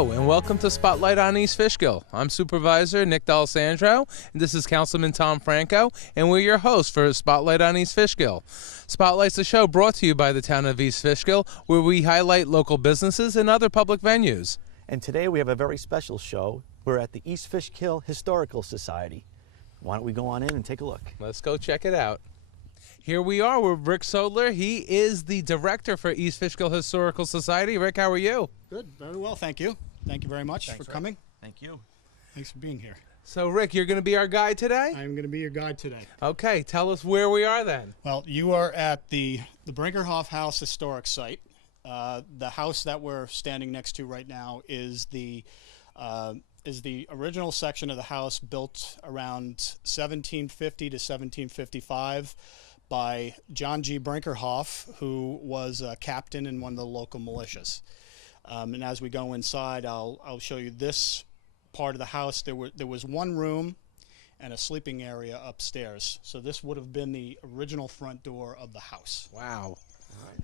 Hello, and welcome to Spotlight on East Fishkill. I'm Supervisor Nick D'Alessandro, and this is Councilman Tom Franco, and we're your hosts for Spotlight on East Fishkill. Spotlight's a show brought to you by the town of East Fishkill, where we highlight local businesses and other public venues. And today we have a very special show. We're at the East Fishkill Historical Society. Why don't we go on in and take a look? Let's go check it out. Here we are with Rick Sodler. He is the director for East Fishkill Historical Society. Rick, how are you? Good, very well, thank you. Thank you very much for coming. Thank you. Thanks for being here. So, Rick, you're going to be our guide today? I'm going to be your guide today. Okay, tell us where we are then. Well, you are at the Brinkerhoff House historic site. The house that we're standing next to right now is the original section of the house built around 1750 to 1755 by John G. Brinkerhoff, who was a captain in one of the local militias. And as we go inside, I'll show you this part of the house. There was one room and a sleeping area upstairs. So this would have been the original front door of the house. Wow.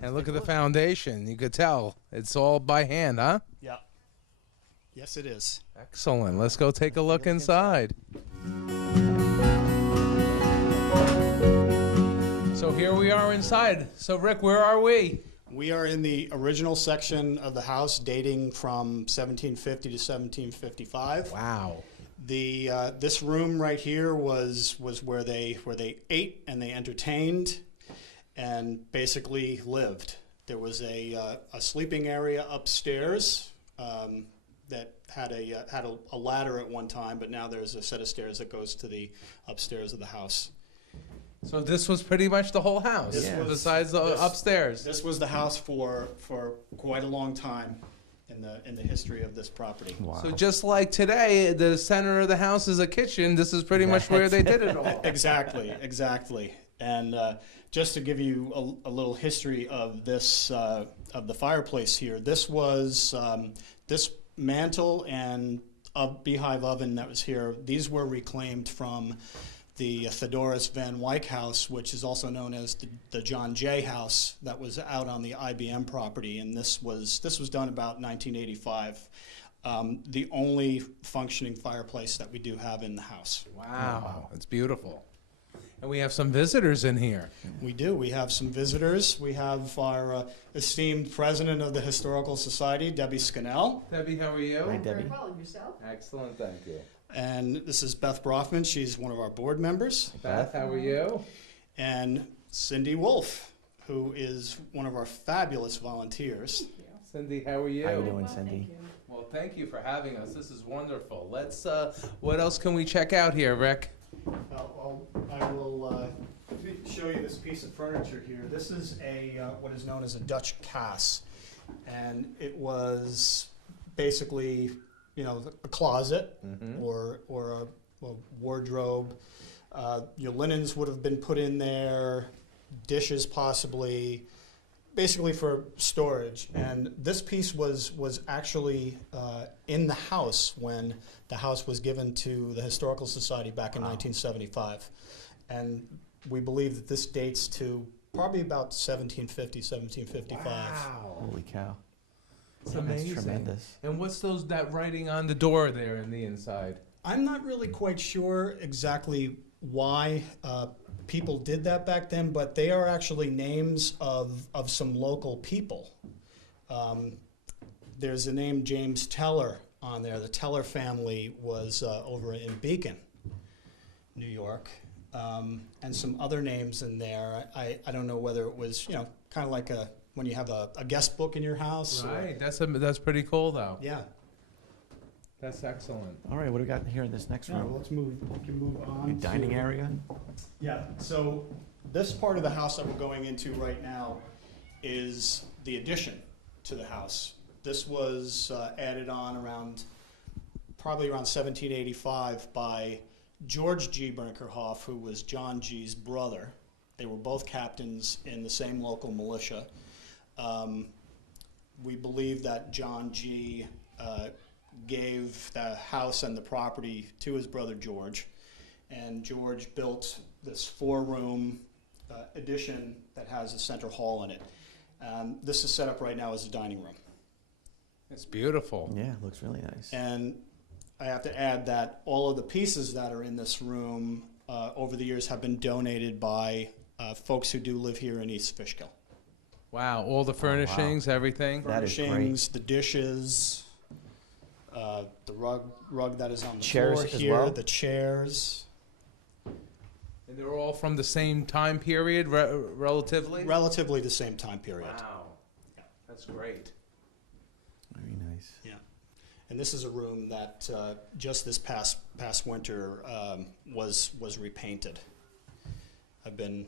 And look at the foundation. You could tell. It's all by hand, huh? Yeah. Yes, it is. Excellent. Let's go take a look inside. So here we are inside. So, Rick, where are we? We are in the original section of the house dating from 1750 to 1755. Wow. This room right here was where they ate and they entertained and basically lived. There was a sleeping area upstairs that had a ladder at one time, but now there's a set of stairs that goes to the upstairs of the house. So this was pretty much the whole house, besides the upstairs. This was the house for quite a long time in the history of this property. Wow. So just like today, the center of the house is a kitchen. This is pretty much where they did it all. Exactly. And just to give you a little history of this of the fireplace here, this was this mantle and a beehive oven that was here. These were reclaimed from the Theodorus Van Wyck house, which is also known as the John Jay house, that was out on the IBM property, and this was done about 1985. The only functioning fireplace that we do have in the house. Wow, it's beautiful. And we have some visitors in here. We do. We have some visitors. We have our esteemed president of the Historical Society, Debbie Scannell. Debbie, how are you? Hi, Debbie. Very well, and yourself? Excellent, thank you. And this is Beth Brofman. She's one of our board members. Beth, how are you? And Cindy Wolf, who is one of our fabulous volunteers. Cindy, how are you? How you doing, Cindy? Well, thank you for having us. This is wonderful. Let's. What else can we check out here, Rick? I will show you this piece of furniture here. This is what is known as a Dutch casse, and it was basically, a closet or a wardrobe. Your linens would have been put in there, dishes possibly, basically for storage. And this piece was actually in the house when the house was given to the Historical Society back in 1975. And we believe that this dates to probably about 1750, 1755. Wow. Holy cow. It's Yeah, amazing. That's tremendous. And what's that writing on the door there in the inside? I'm not really quite sure exactly why people did that back then, but they are actually names of some local people. There's a name James Teller on there. The Teller family was over in Beacon, New York, and some other names in there. I don't know whether it was, kind of like when you have a guest book in your house. Right. That's pretty cool, though. Yeah. That's excellent. All right, what do we got here in this next Yeah, room? well, we can move on. Your dining to- area? Yeah, so this part of the house that we're going into right now is the addition to the house. This was added on probably around 1785 by George G. Brinkerhoff, who was John G.'s brother. They were both captains in the same local militia. We believe that John G. Gave the house and the property to his brother George, and George built this 4-room addition that has a center hall in it. This is set up right now as a dining room. It's beautiful. Yeah, it looks really nice. And I have to add that all of the pieces that are in this room over the years have been donated by folks who do live here in East Fishkill. Wow, all the furnishings, everything. That is Furnishings, the dishes, the rug that is on the Chairs floor as here, well? the chairs. And they're all from the same time period, relatively? Relatively the same time period. Wow, that's great. Very nice. Yeah. And this is a room that just this past winter was repainted. I've been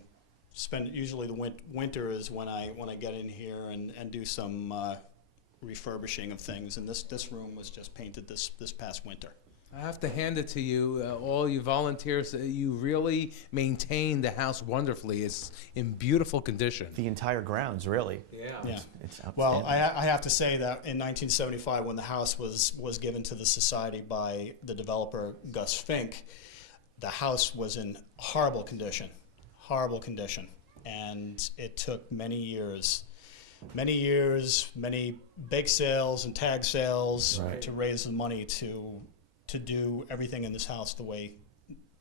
usually the winter is when I get in here and do some refurbishing of things, and this room was just painted this past winter. I have to hand it to you, all you volunteers. You really maintain the house wonderfully. It's in beautiful condition. The entire grounds, really. Yeah. It's outstanding. Well, I have to say that in 1975, when the house was given to the society by the developer Gus Fink, the house was in horrible condition, and it took many years, many bake sales and tag sales Right. to raise the money to do everything in this house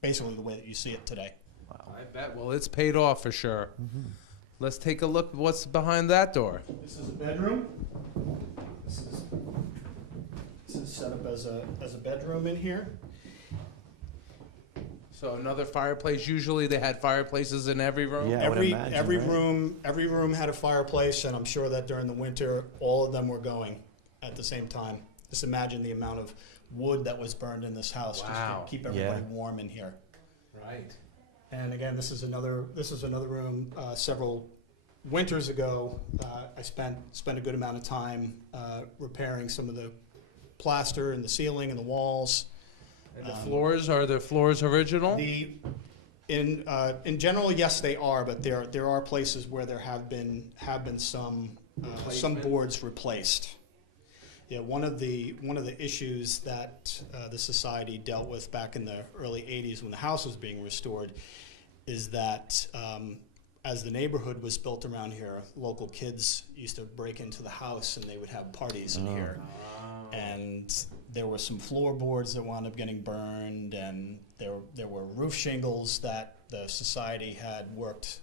basically the way that you see it today. Wow. I bet. Well, it's paid off for sure. Let's take a look what's behind that door. This is a bedroom. This is set up as a bedroom in here. So another fireplace. Usually they had fireplaces in every room. Yeah. I would imagine, Every right? every room had a fireplace, and I'm sure that during the winter, all of them were going at the same time. Just imagine the amount of wood that was burned in this house Wow. just to keep everybody Yeah. warm in here. Right. And again, this is another room. Several winters ago, I spent a good amount of time repairing some of the plaster and the ceiling and the walls. And the floors, are the floors original? In general, yes, they are, but there are places where there have been some Replacement? boards replaced. Yeah, one of the issues that the society dealt with back in the early '80s when the house was being restored is that as the neighborhood was built around here, local kids used to break into the house and they would have parties in here. And there were some floorboards that wound up getting burned, and there were roof shingles that the society had worked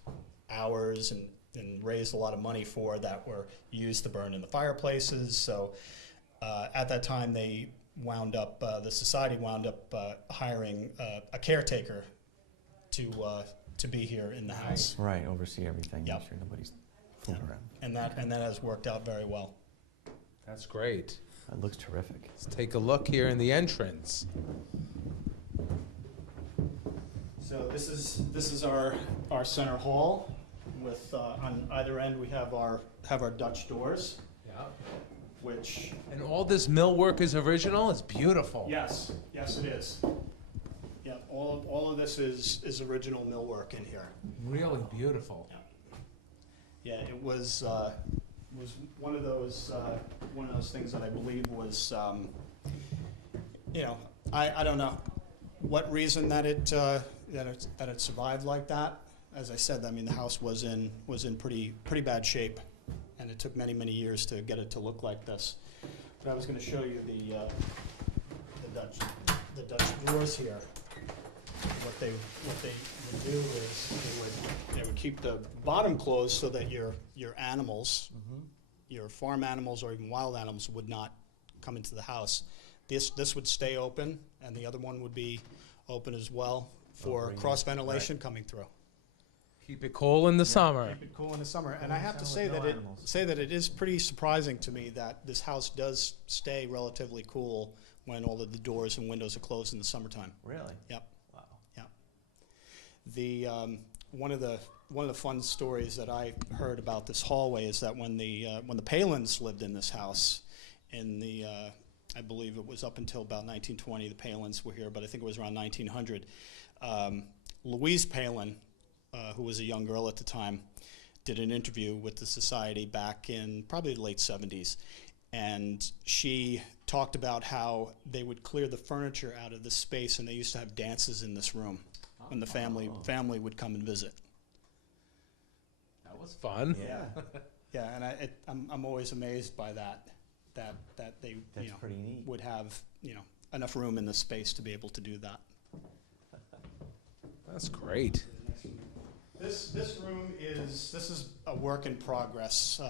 hours and raised a lot of money for that were used to burn in the fireplaces. So at that time, the society wound up hiring a caretaker to be here in the house, Right, oversee everything. Yep. Make sure nobody's fooling around. and that has worked out very well. That's great. That looks terrific. Let's take a look here in the entrance. So this is our center hall. With on either end we have our Dutch doors, Yeah. which And all this millwork is original? It's beautiful. yes it is. Yeah, all of this is original millwork in here. Really beautiful. Yeah, it was one of those things that I believe was I don't know what reason that it survived like that. As I said, I mean the house was in pretty bad shape, and it took many years to get it to look like this. But I was going to show you the Dutch doors here. What they would do is they would keep the bottom closed so that your animals, your farm animals or even wild animals would not come into the house. This would stay open, and the other one would be open as well for cross ventilation coming through. Keep it cool in the summer. Keep it cool in the summer. And I have to say that it is pretty surprising to me that this house does stay relatively cool when all of the doors and windows are closed in the summertime. Really? Yep. Wow. Yep. The one of the fun stories that I heard about this hallway is that when the Palins lived in this house, in the I believe it was up until about 1920, the Palins were here, but I think it was around 1900. Louise Palin, who was a young girl at the time, did an interview with the society back in probably the late 70s. And she talked about how they would clear the furniture out of this space, and they used to have dances in this room when the family would come and visit. That was fun. Yeah. Yeah, and I'm always amazed by that. that they That's pretty neat. would have enough room in the space to be able to do that. That's great. This room is a work in progress.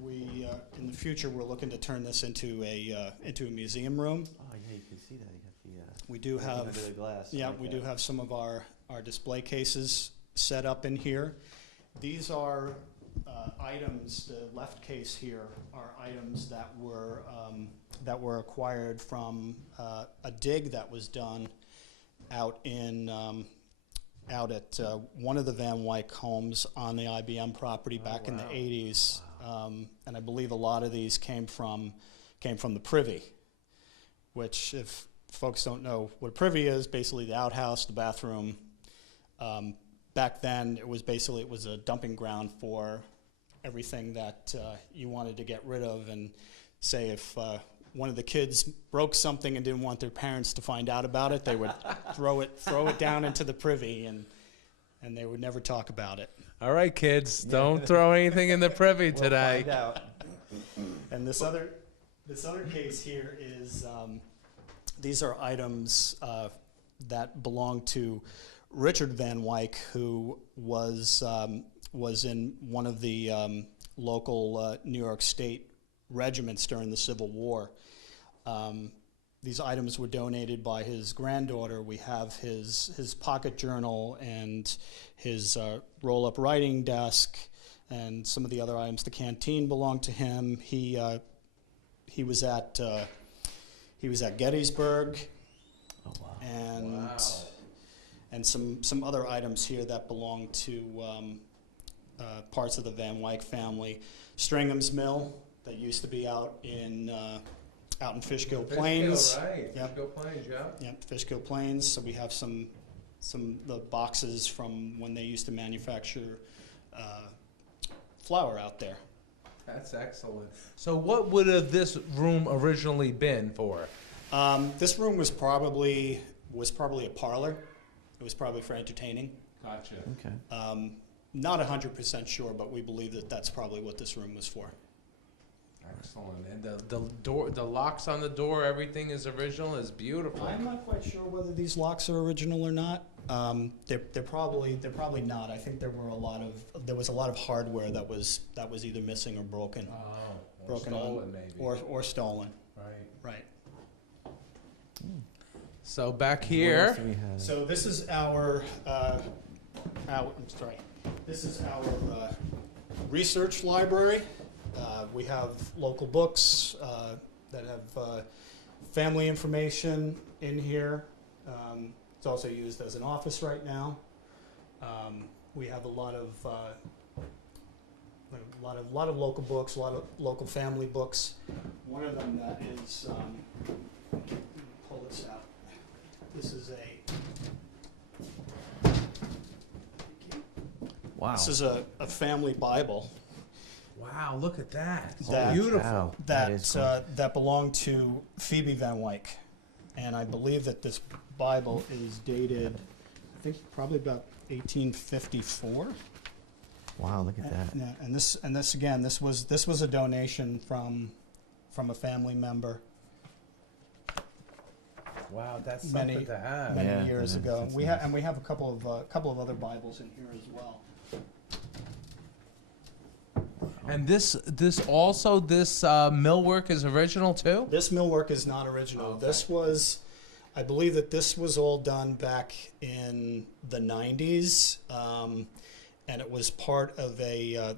We in the future we're looking to turn this into a museum room. Oh yeah, you can see that. You got the. We do have under the glass. yeah, like we that. do have some of our display cases set up in here. These are items. The left case here are items that were acquired from a dig that was done out at one of the Van Wyck homes on the IBM property back in the 80s, and I believe a lot of these came from the privy, which, if folks don't know what a privy is, basically the outhouse, the bathroom. Back then, it was a dumping ground for everything that you wanted to get rid of, and say if one of the kids broke something and didn't want their parents to find out about it, they would throw it down into the privy, and they would never talk about it. All right, kids, don't throw anything in the privy today. We'll find out. And this other case here is these are items that belong to Richard Van Wyck, who was in one of the local New York State regiments during the Civil War. These items were donated by his granddaughter. We have his pocket journal and his roll-up writing desk, and some of the other items. The canteen belonged to him. He was at Gettysburg, Oh wow. and Wow. and some other items here that belong to parts of the Van Wyck family. Stringham's Mill that used to be out in Fishkill Plains. Right. Yep. Fishkill Plains, yeah. Yep, Fishkill Plains. So we have some the boxes from when they used to manufacture flour out there. That's excellent. So what would have this room originally been for? This room was probably a parlor. It was probably for entertaining. Gotcha. Okay. Not 100% sure, but we believe that that's probably what this room was for. Excellent. And the door, the locks on the door, everything is original. Is beautiful. I'm not quite sure whether these locks are original or not. They're probably not. I think there was a lot of hardware that was either missing or broken. Oh, or Broken stolen on, maybe. or stolen. Right. Right. So back What else here, do we have? So this is this is our research library. We have local books that have family information in here. It's also used as an office right now. We have a lot of local books, a lot of local family books. One of them that is pull this out. This is Wow. This is a family Bible wow, look at that. It's That- beautiful. Wow. that is cool. that belonged to Phoebe Van Wyck, and I believe that this Bible is dated, I think probably about 1854. Wow, look at that. Yeah, and this again, this was a donation from a family member Wow, that's Many- something to have. many Yeah, years that is- ago. that's We nice. have a couple of other Bibles in here as well. And this millwork is original too. This millwork is not original. Okay. This was, I believe that this was all done back in the 90s, and it was part of the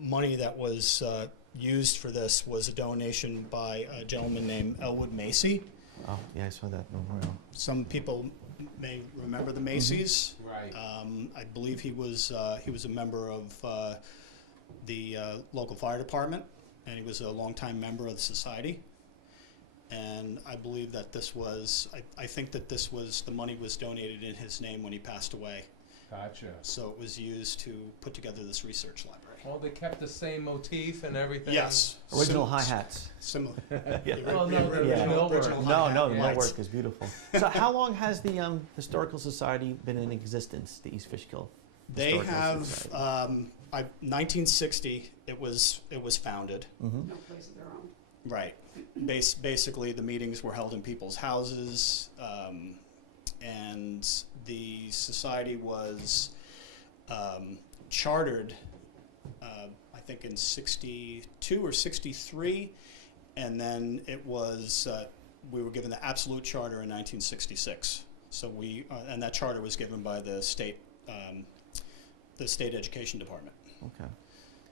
money that was used for this was a donation by a gentleman named Elwood Macy. Oh, yeah, I saw that memorial. Some people may remember the Macys. Right. I believe he was a member of the local fire department, and he was a longtime member of the society. And I believe that this was, I think that this was, the money was donated in his name when he passed away. Gotcha. So it was used to put together this research library. Well, they kept the same motif and everything. Yes. Original hi-hats. Similar. Yeah. Well, no, the Yeah. millwork. No, the hi-hat lights. millwork is beautiful. So how long has the Historical Society been in existence, the East Fishkill They Historical have, Society? 1960, it was founded. Mhm. No place of their own. Right. Basically, the meetings were held in people's houses, and the society was chartered, I think, in 62 or 63, and then it was we were given the absolute charter in 1966. So and that charter was given by the state education department. Okay.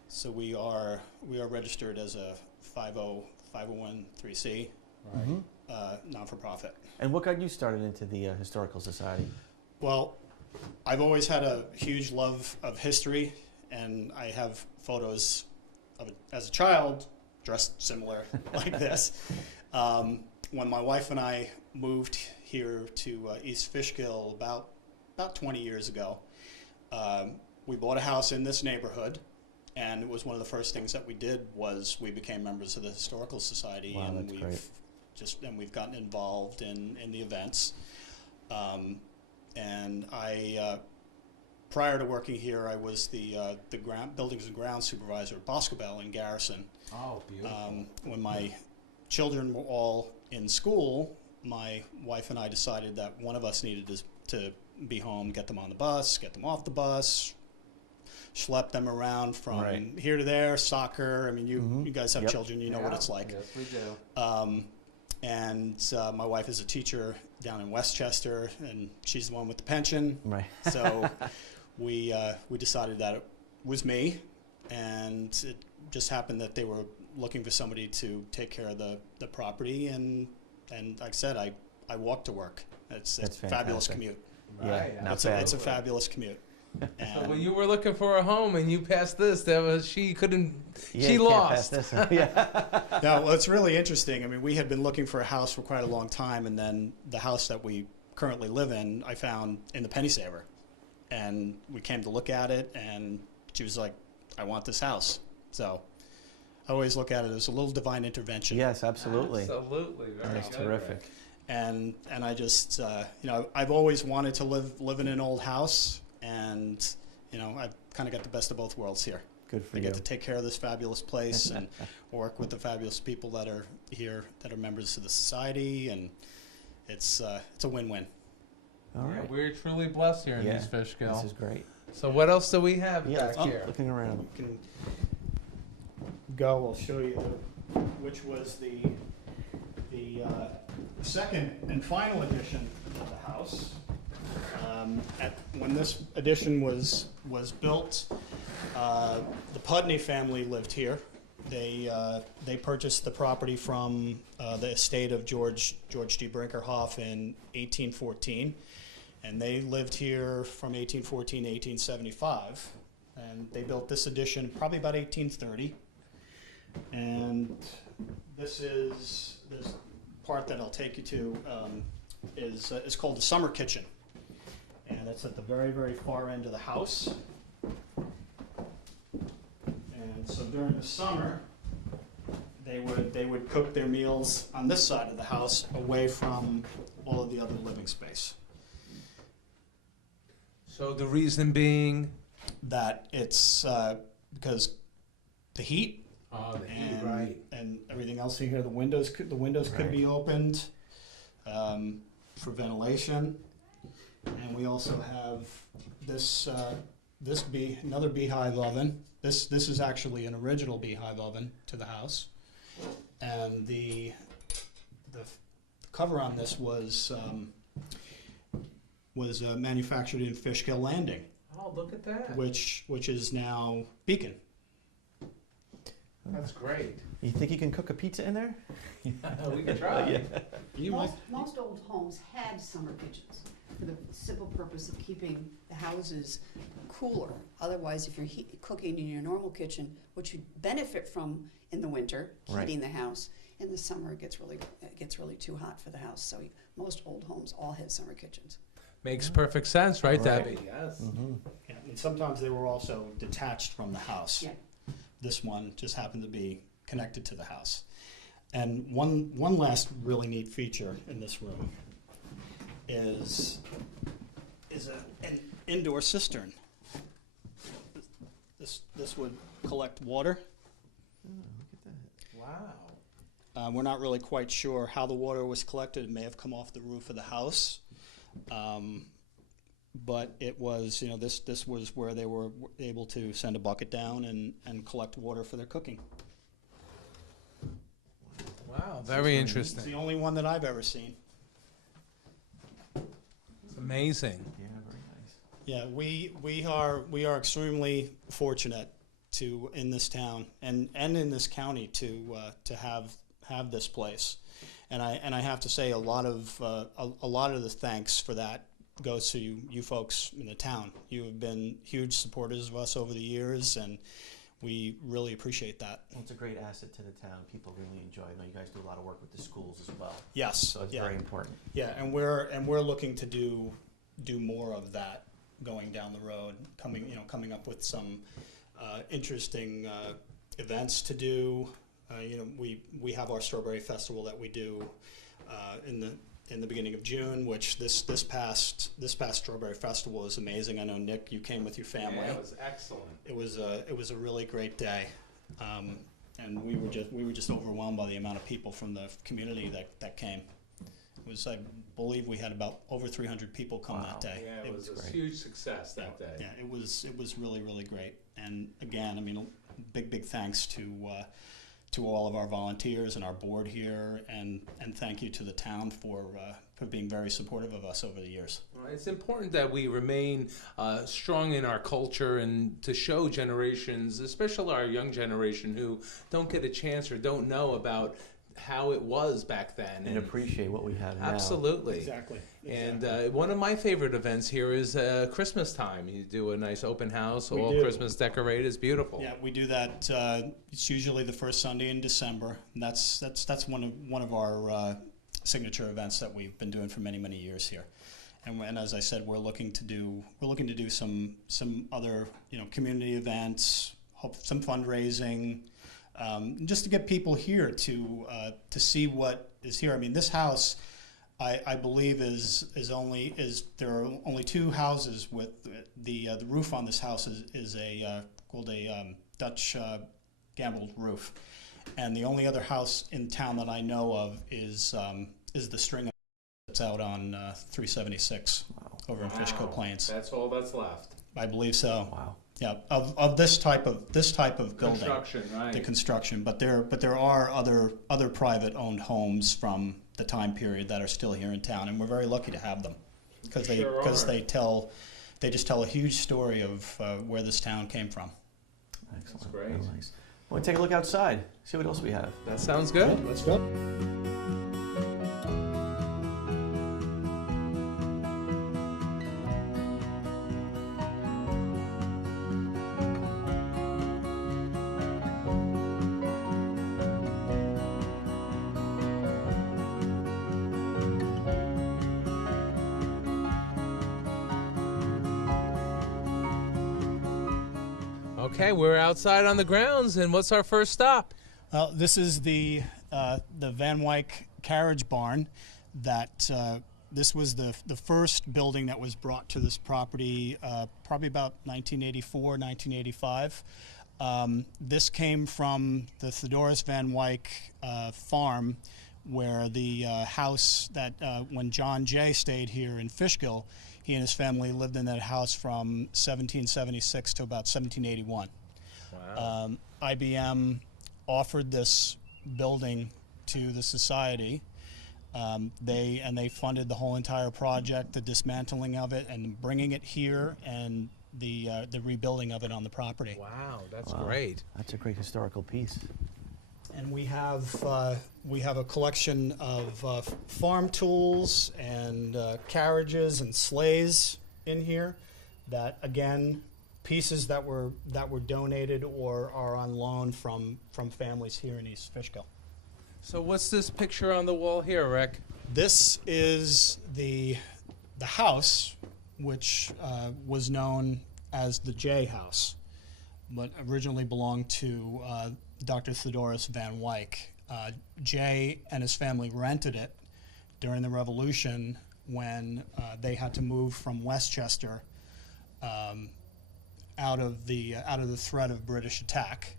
So we are registered as a 501(c), Mm-hmm. non-for-profit. And what got you started into the Historical Society? Well, I've always had a huge love of history, and I have photos of it as a child dressed similar like this. When my wife and I moved here to East Fishkill about 20 years ago, we bought a house in this neighborhood, and it was one of the first things that we did was we became members of the Historical Society. Wow, and that's great. we've gotten involved in the events. And I, prior to working here, I was the buildings and grounds supervisor at Boscobel in Garrison. Oh, beautiful. When my children were all in school, my wife and I decided that one of us needed to be home, get them on the bus, get them off the bus, schlep them around from here to there, soccer. I mean, you guys have children, you know what it's like. Yes, we do. And my wife is a teacher down in Westchester, and she's the one with the pension. Right. So we decided that it was me, and it just happened that they were looking for somebody to take care of the property, and like I said, I walk to work. It's a fabulous commute. Right. Yeah, It's a fabulous commute. So when you were looking for a home and you passed this, she couldn't. Yeah, she you can't lost. pass this. Yeah. Now, well, it's really interesting. I mean, we had been looking for a house for quite a long time, and then the house that we currently live in, I found in the Penny Saver, and we came to look at it, and she was like, "I want this house." So I always look at it as a little divine intervention. Yes, absolutely. Absolutely. Very That's good, terrific. Rick. And I just I've always wanted to live in an old house, and I've kind of got the best of both worlds here. Good for I you. get to take care of this fabulous place and work with the fabulous people that are here that are members of the society, and it's a win-win. All Yeah, right. we're truly blessed here in Yeah, East Fishkill. This is great. So what else do we have Yeah, back let's here? keep looking around. Can go. I'll show you which was the second and final edition of the house. When this addition was built, the Pudney family lived here. They purchased the property from the estate of George D. Brinkerhoff in 1814, and they lived here from 1814 to 1875. And they built this addition probably about 1830. And this part that I'll take you to is called the summer kitchen, and it's at the very, very far end of the house. And so during the summer, they would cook their meals on this side of the house, away from all of the other living space. So the reason being, That it's because the heat. the heat, right? And everything else in here, the windows could be opened for ventilation, and we also have this another beehive oven. This is actually an original beehive oven to the house, and the cover on this was manufactured in Fishkill Landing, Oh, look at that. which is now Beacon. That's great. You think you can cook a pizza in there? We can try. Yeah. Most old homes had summer kitchens for the simple purpose of keeping the houses cooler. Otherwise, if you're cooking in your normal kitchen, which you benefit from in the winter, Right. heating the house, in the summer it gets really too hot for the house. So most old homes all had summer kitchens. Makes perfect sense, right, Right. Debbie? Yes. Mm-hmm. Yeah, and sometimes they were also detached from the house. Yeah. This one just happened to be connected to the house. And one last really neat feature in this room is an indoor cistern. This would collect water. Wow. We're not really quite sure how the water was collected. It may have come off the roof of the house. But it was, this was where they were able to send a bucket down and collect water for their cooking. Wow, very It's interesting. the only one that I've ever seen. It's amazing. Yeah, very nice. Yeah, we are extremely fortunate to in this town and in this county to have this place, and I have to say a lot of the thanks for that goes to you folks in the town. You have been huge supporters of us over the years, and we really appreciate that. Well, it's a great asset to the town. People really enjoy it. I know you guys do a lot of work with the schools as well. Yes, So it's yeah. very important. Yeah, and we're looking to do more of that going down the road. Coming up with some interesting events to do. We have our Strawberry Festival that we do in the beginning of June, which this past Strawberry Festival is amazing. I know, Nick, you came with your family. Yeah, it was excellent. It was a really great day, and we were just overwhelmed by the amount of people from the community that came. It was, I believe, we had about over 300 people come that day. Yeah, it was a great. huge success that day. Yeah, it was really, really great. And again, I mean, big thanks to all of our volunteers and our board here, and thank you to the town for being very supportive of us over the years. Well, it's important that we remain strong in our culture and to show generations, especially our young generation, who don't get a chance or don't know about how it was back then. And appreciate what we have now. Absolutely. Exactly. And one of my favorite events here is Christmas time. You do a nice open house, We all do. Christmas decorated. It's beautiful. Yeah, we do that. It's usually the first Sunday in December. And that's one of our signature events that we've been doing for many years here. And as I said, we're looking to do some other community events, some fundraising, just to get people here to see what is here. I mean, this house, I believe there are only two houses with the roof on this house is called a Dutch gambrel roof, and the only other house in town that I know of is the string that's out on 376 over in Fishkill Plains. That's all that's left. I believe so. Wow. Yeah, of this type of building. Construction, right. The construction, but there are other private owned homes from the time period that are still here in town, and we're very lucky to have them because they just tell a huge story of where this town came from. Excellent. That's great. Very nice. Well, take a look outside. See what else we have. That sounds good. Let's go. Okay, we're outside on the grounds, and what's our first stop? This is the Van Wyck carriage barn. That this was the first building that was brought to this property, probably about 1984, 1985. This came from the Theodorus Van Wyck farm, where the house that when John Jay stayed here in Fishkill, he and his family lived in that house from 1776 to about 1781. Wow. IBM offered this building to the society. They funded the whole entire project, the dismantling of it, and bringing it here, and the rebuilding of it on the property. Wow, that's Wow. great. That's a great historical piece. And we have a collection of farm tools and carriages and sleighs in here. That again, pieces that were donated or are on loan from families here in East Fishkill. So what's this picture on the wall here, Rick? This is the house, which was known as the J House, but originally belonged to Dr. Theodorus Van Wyck. Jay and his family rented it during the Revolution when they had to move from Westchester out of the threat of British attack,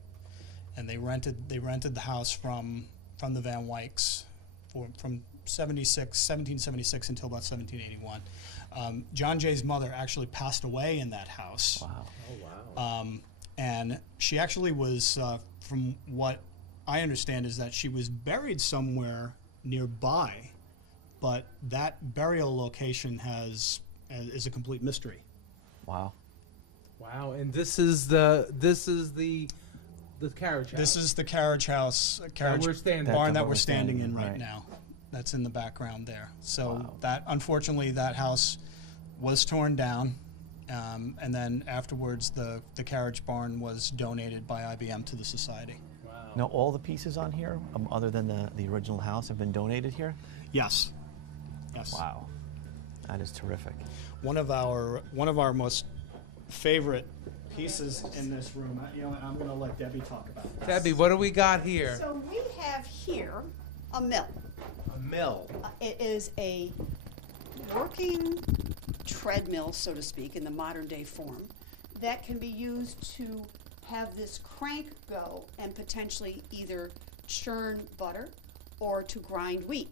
and they rented the house from from the Van Wycks from 1776 until about 1781. John Jay's mother actually passed away in that house. Wow. Oh, wow. And she actually was, from what I understand, is that she was buried somewhere nearby, but that burial location is a complete mystery. Wow. Wow, and this is the carriage house. This is the carriage house, carriage we're standing- barn That's that what we're we're standing in standing in, right right. now. That's in the background there. So Wow. that, unfortunately, that house was torn down, and then afterwards the carriage barn was donated by IBM to the society. Wow. Now, all the pieces on here, other than the original house, have been donated here? Yes. Yes. Wow. That is terrific. One of our most favorite pieces in this room. I'm going to let Debbie talk about this. Debbie, what do we got here? So we have here a mill. A mill. It is a working treadmill, so to speak, in the modern day form, that can be used to have this crank go and potentially either churn butter or to grind wheat.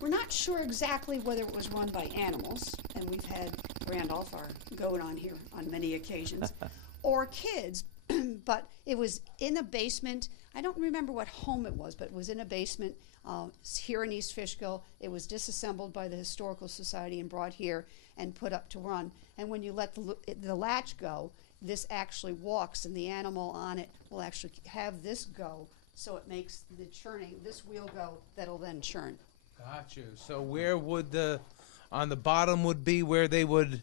We're not sure exactly whether it was run by animals, and we've had Randolph, our goat, on here on many occasions, or kids, but it was in a basement. I don't remember what home it was, but it was in a basement here in East Fishkill. It was disassembled by the Historical Society and brought here and put up to run. And when you let the latch go, this actually walks, and the animal on it will actually have this go, so it makes the churning, this wheel go, that'll then churn. Got you. So where would on the bottom would be where they would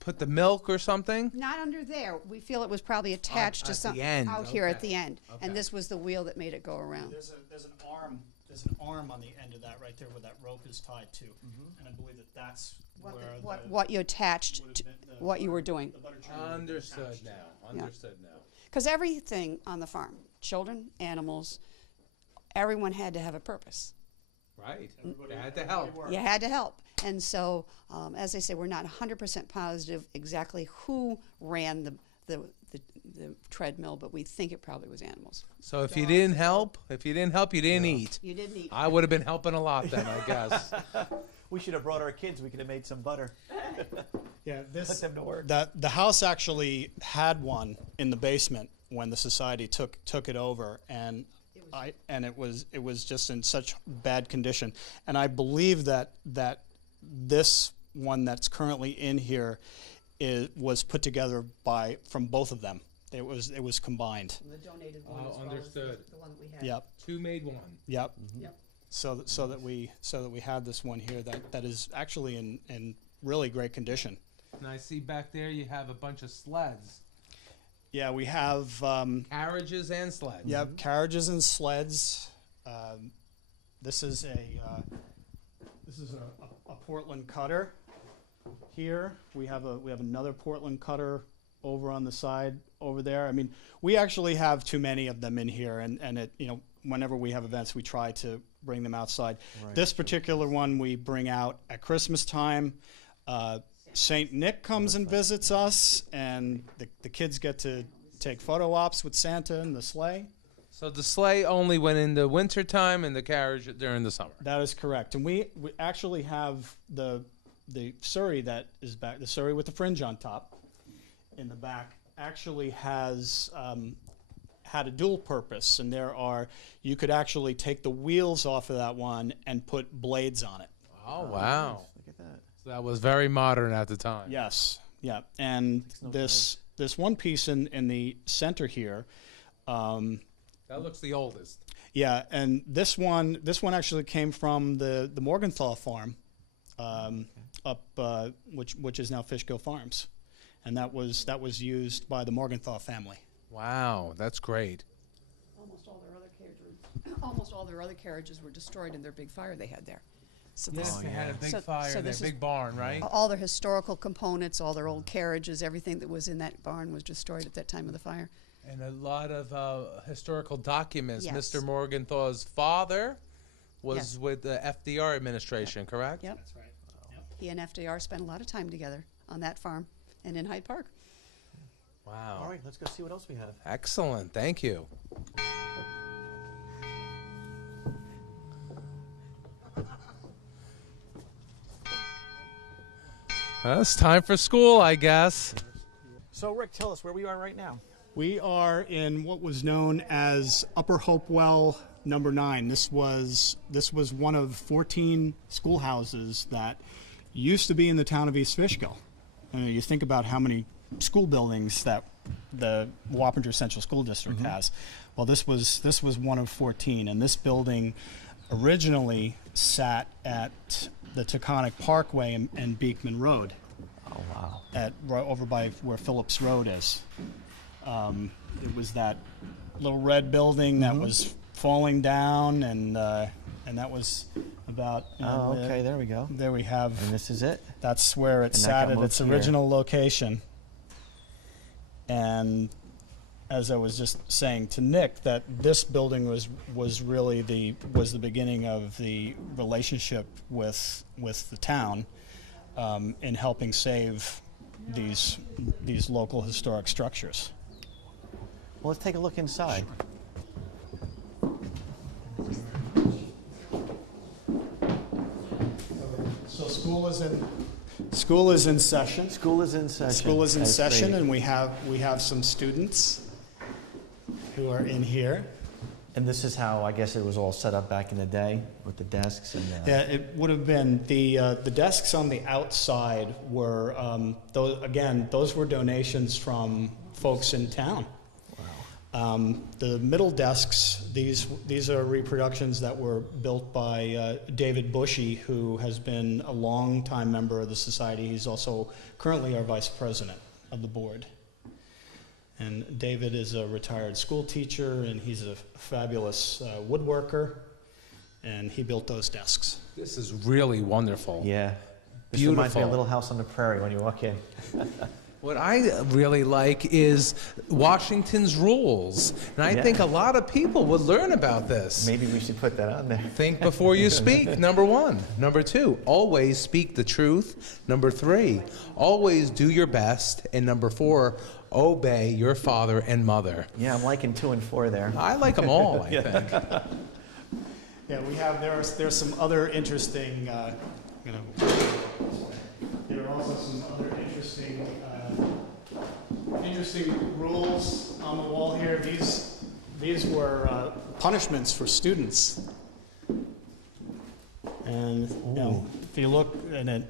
put the milk or something? Not under there. We feel it was probably attached at to the something end, out here at okay. the end. Okay. And this was the wheel that made it go around. There's an arm on the end of that right there where that rope is tied to, and I believe that's What you attached would have to, been the what you were doing. the butter churn would have been Understood attached to. now. Understood now. Because everything on the farm, children, animals, everyone had to have a purpose. Right. Everybody- They had to everybody help. worked. You had to help. And so, as I say, we're not 100% positive exactly who ran the treadmill, but we think it probably was animals. So if you didn't help, you didn't eat. You didn't eat. I would have been helping a lot then, I guess. We should have brought our kids. We could have made some butter. Yeah, Put them to work. the house actually had one in the basement when the society took it over, and it was just in such bad condition. And I believe that this one that's currently in here was put together from both of them. It was combined. The donated one Oh, as well as understood. the one that we had. Yep. Two made one. Yep. Yep. So that we had this one here that is actually in really great condition. And I see back there you have a bunch of sleds. Yeah, we have Carriages and sleds. yep, carriages and sleds. This is a Portland cutter. Here we have another Portland cutter over on the side over there. I mean, we actually have too many of them in here, and it, whenever we have events, we try to bring them outside. Right. This particular one we bring out at Christmas time. Saint Nick comes and visits us, and the kids get to take photo ops with Santa and the sleigh. So the sleigh only went in the wintertime and the carriage during the summer. That is correct. And we actually have the Surrey that is back, the Surrey with the fringe on top in the back actually has had a dual purpose, and you could actually take the wheels off of that one and put blades on it. Oh, wow. Look at that. So that was very modern at the time. Yes, yeah. And no this one piece in the center here, That looks the oldest. yeah, and this one actually came from the Morgenthau farm, which is now Fishkill Farms, and that was used by the Morgenthau family. Wow, that's great. Almost all their other carriages were destroyed in their big fire they had there. So Yes, this, they had a big So- fire, so their this is- big barn, right? all their historical components, all their old carriages, everything that was in that barn was destroyed at that time of the fire. And a lot of historical documents. Yes. Mr. Morgenthau's father was Yes. with the FDR administration, correct? Yep. That's right. He and FDR spent a lot of time together on that farm and in Hyde Park. Wow. All right, let's go see what else we have. Excellent. Thank you. Well, it's time for school, I guess. So, Rick, tell us where we are right now. We are in what was known as Upper Hopewell Number 9. This was one of 14 schoolhouses that used to be in the town of East Fishkill. You think about how many school buildings that the Wappinger Central School District has. Well, this was one of 14, and this building originally sat at the Taconic Parkway and Beekman Road. Oh, wow. Right over by where Phillips Road is. It was that little red building that was falling down, and that was about. Okay, there we go. There we have. And this is it? That's where it And that sat got at moved its here. original location. And as I was just saying to Nick, that this building was really the beginning of the relationship with the town in helping save these local historic structures. Well, let's take a look inside. So school is in session. School is in session. School is in That's session, great. and we have some students who are in here. And this is how, I guess, it was all set up back in the day with the desks and Yeah, it would have been the desks on the outside were those were donations from folks in town. The middle desks, these are reproductions that were built by David Bushy, who has been a longtime member of the society. He's also currently our vice president of the board. And David is a retired school teacher, and he's a fabulous woodworker, and he built those desks. This is really wonderful. Yeah. This reminds me Beautiful. of Little House on the Prairie when you walk in. What I really like is Washington's rules. And I Yeah. think a lot of people would learn about this. Maybe we should put that on there. Think before you speak, number 1. Number 2, always speak the truth. Number 3, always do your best. And number 4, obey your father and mother. Yeah, I'm liking 2 and 4 there. I like them all, I think. Yeah, we have, there's some other interesting, there are also some other interesting rules on the wall here. These were punishments for students. And, if you look, and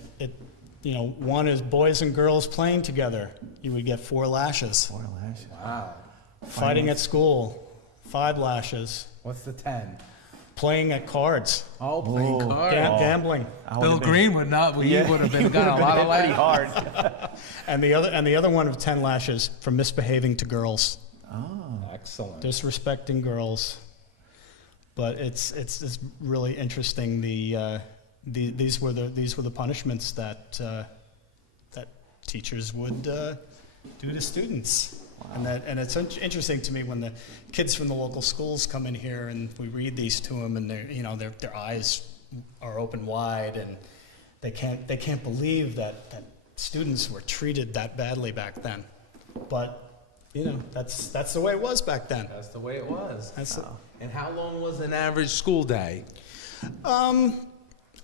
one is boys and girls playing together, you would get 4 lashes. 4 lashes. Wow. Fighting at school, 5 lashes. What's the 10? Playing at cards, Oh, playing Ooh. cards. gambling. Bill Green would not. He would have been got a lot of pretty laughs. hard. And the other one of 10 lashes for misbehaving to girls, Excellent. disrespecting girls. But it's really interesting. These were the punishments that teachers would do to students. Wow. And it's interesting to me when the kids from the local schools come in here and we read these to them, and their eyes are open wide, and they can't believe that students were treated that badly back then. But that's the way it was back then. That's the way it was. Wow. And how long was an average school day? I'm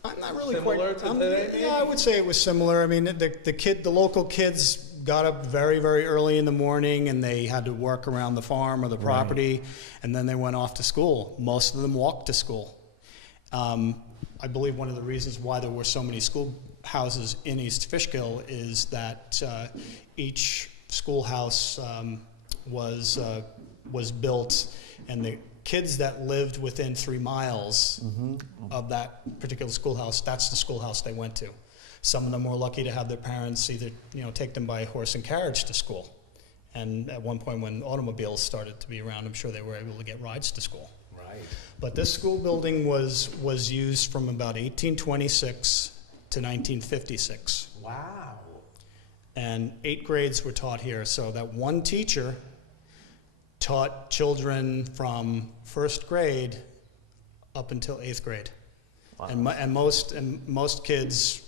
not really Similar to today, yeah, I would say it was similar. I mean, the local kids got up very, very early in the morning, and they had to work around the farm or the property, and then they went off to school. Most of them walked to school. I believe one of the reasons why there were so many schoolhouses in East Fishkill is that each schoolhouse was built, and the kids that lived within 3 miles of that particular schoolhouse, that's the schoolhouse they went to. Some of them were lucky to have their parents either take them by horse and carriage to school. And at one point when automobiles started to be around, I'm sure they were able to get rides to school. Right. But this school building was used from about 1826 to 1956. Wow. And 8 grades were taught here, so that one teacher taught children from 1st grade up until 8th grade. Wow. And most kids,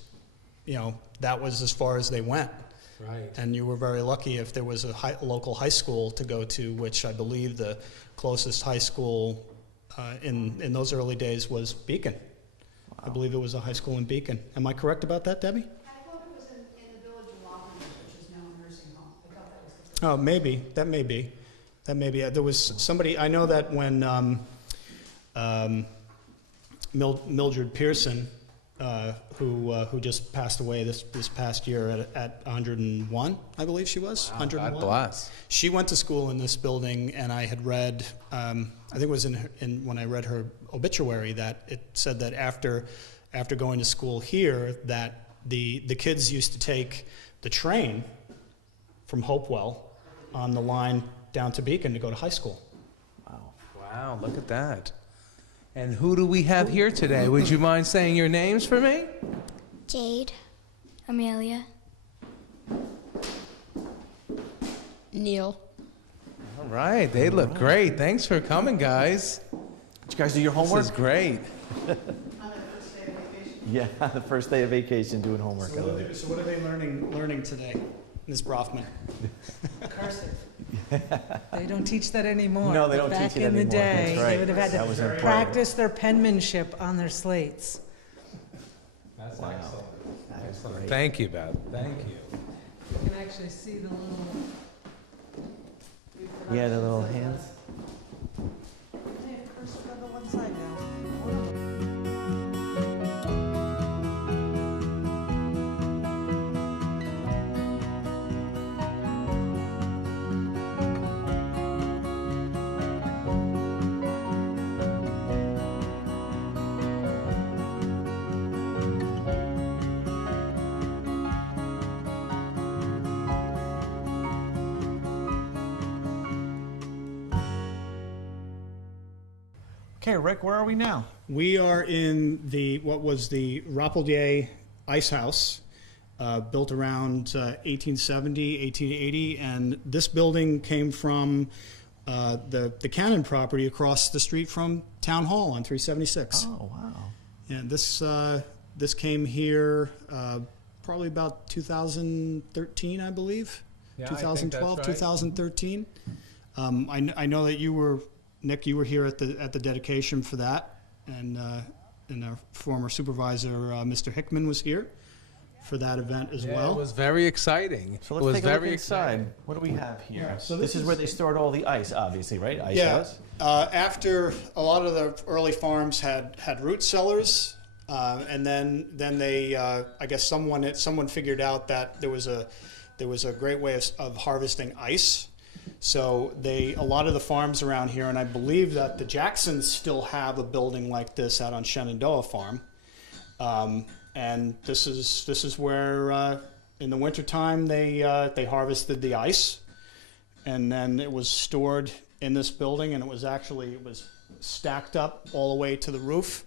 that was as far as they went. Right. And you were very lucky if there was a local high school to go to, which I believe the closest high school in those early days was Beacon. Wow. I believe it was a high school in Beacon. Am I correct about that, Debbie? I thought it was in the Oh, maybe. That may be. That may be. There was somebody, I know that when Mildred Pearson, who just passed away this past year at 101, I believe she was. Wow, 101. God bless. She went to school in this building, and I had read, I think it was when I read her obituary, that it said that after going to school here, that the kids used to take the train from Hopewell on the line down to Beacon to go to high school. Wow. Wow, look at that. And who do we have here today? Would you mind saying your names for me? Jade, Amelia, Neil. All right, they look great. Thanks for coming, guys. Did you guys do your homework? This is great. Yeah, the first day of vacation doing homework. I love it. So what are they learning today, Ms. Brofman? Cursive. They don't teach that anymore. No, they but don't back teach it in the anymore. day, That's right. they would have had That was to important. practice their penmanship on their slates. That's Wow. excellent. That is Excellent. great. Thank you, Beth. Thank you. You can actually see the little. Yeah, the little hands. They have cursive on the one side now. Okay, Rick, where are we now? We are in what was the Rapelier Ice House, built around 1870, 1880, and this building came from the Cannon property across the street from Town Hall on 376. Oh, wow. And this came here probably about 2013, I believe. Yeah, I think that's 2012, right. 2013. I know that you were, Nick, you were here at the dedication for that, and our former supervisor, Mr. Hickman, was here for that event as Yeah, well. it was very exciting. So it let's was take a look very inside. exciting. What do we have here? Yeah, so this this is where is- they stored all the ice, obviously, right? Ice Yeah. house. After a lot of the early farms had root cellars, and then they, I guess someone figured out that there was a great way of harvesting ice. So a lot of the farms around here, and I believe that the Jacksons still have a building like this out on Shenandoah Farm. And this is where in the wintertime they harvested the ice, and then it was stored in this building, and it was stacked up all the way to the roof.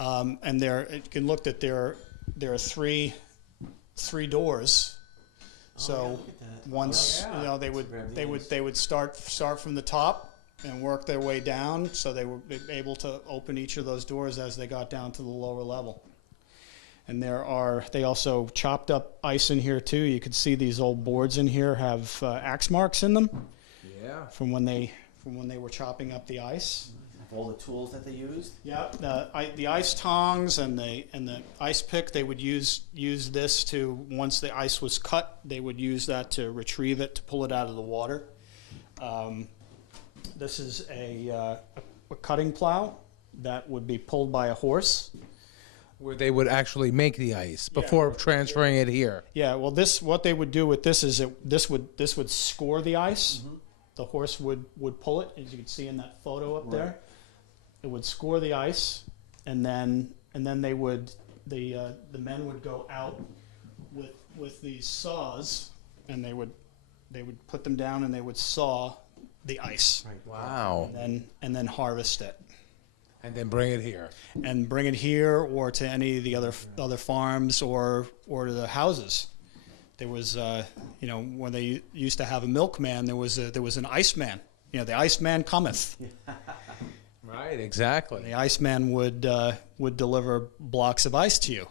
And you can look that there are three doors. So once they would start from the top and work their way down, so they were able to open each of those doors as they got down to the lower level. And they also chopped up ice in here too. You can see these old boards in here have axe marks in them. Yeah. From when they were chopping up the ice. All the tools that they used. Yeah, the ice tongs and the ice pick, they would use this to, once the ice was cut, they would use that to retrieve it, to pull it out of the water. This is a cutting plow that would be pulled by a horse. Where they would actually make the ice before transferring it here. Yeah, well, what they would do with this is this would score the ice. Mm-hmm. The horse would pull it, as you can see in that photo up there. It would score the ice, and then they would the men would go out with these saws, and they would put them down and they would saw the ice, Wow. and then harvest it. And then bring it here. And bring it here or to any of the other farms or to the houses. There was, when they used to have a milkman, there was an iceman. The iceman cometh. Right, exactly. The iceman would deliver blocks of ice to you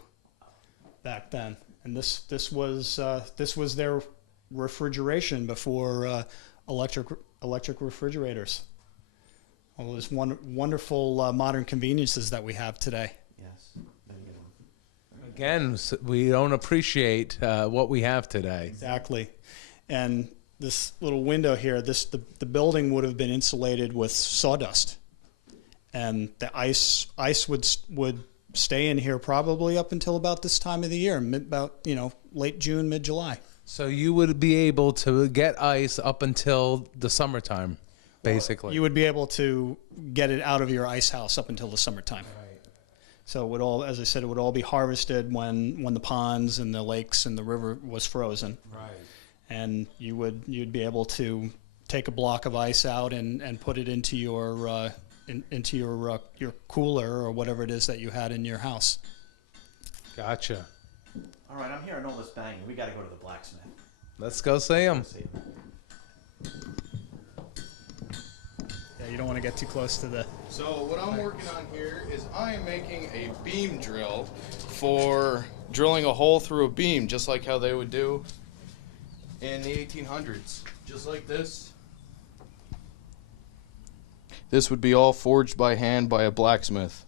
back then. And this was their refrigeration before electric refrigerators. All those wonderful modern conveniences that we have today. Yes. Again, we don't appreciate what we have today. Exactly. And this little window here, the building would have been insulated with sawdust, and the ice would stay in here probably up until about this time of the year, about late June, mid July. So you would be able to get ice up until the summertime, basically. You would be able to get it out of your ice house up until the summertime. Right. So it would all, as I said, it would all be harvested when the ponds and the lakes and the river was frozen. Right. And you'd be able to take a block of ice out and put it into your your cooler or whatever it is that you had in your house. Gotcha. All right, I'm hearing all this banging. We got to go to the blacksmith. Let's go see him. See. Yeah, you don't want to get too close to the. So what I'm working on here is I am making a beam drill for drilling a hole through a beam, just like how they would do in the 1800s. Just like this. This would be all forged by hand by a blacksmith.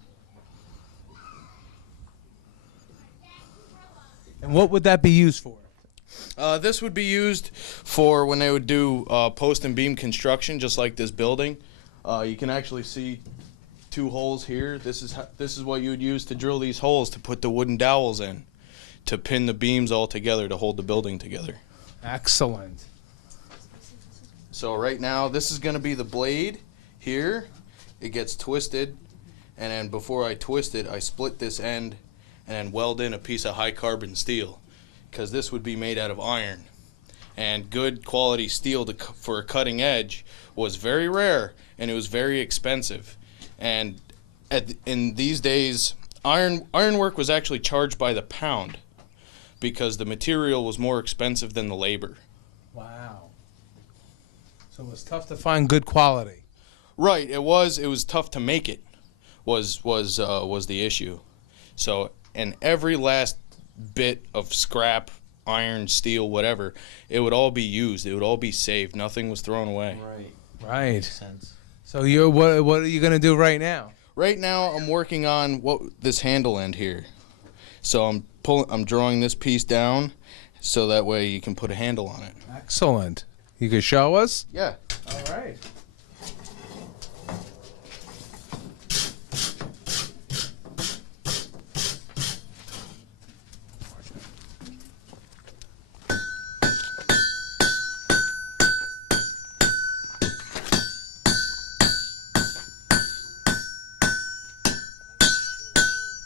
And what would that be used for? This would be used for when they would do post and beam construction, just like this building. You can actually see two holes here. This is what you would use to drill these holes to put the wooden dowels in, to pin the beams all together to hold the building together. Excellent. So right now, this is going to be the blade here. It gets twisted, and then before I twist it, I split this end and then weld in a piece of high carbon steel, because this would be made out of iron. And good quality steel for a cutting edge was very rare, and it was very expensive. And in these days, ironwork was actually charged by the pound, because the material was more expensive than the labor. Wow. So it was tough to find good quality. Right, it was tough to make it. Was the issue. So, and every last bit of scrap, iron, steel, whatever, it would all be used. It would all be saved. Nothing was thrown away. Right. Right. Makes sense. So what are you going to do right now? Right now, I'm working on this handle end here. So I'm drawing this piece down, so that way you can put a handle on it. Excellent. You can show us? Yeah. All right.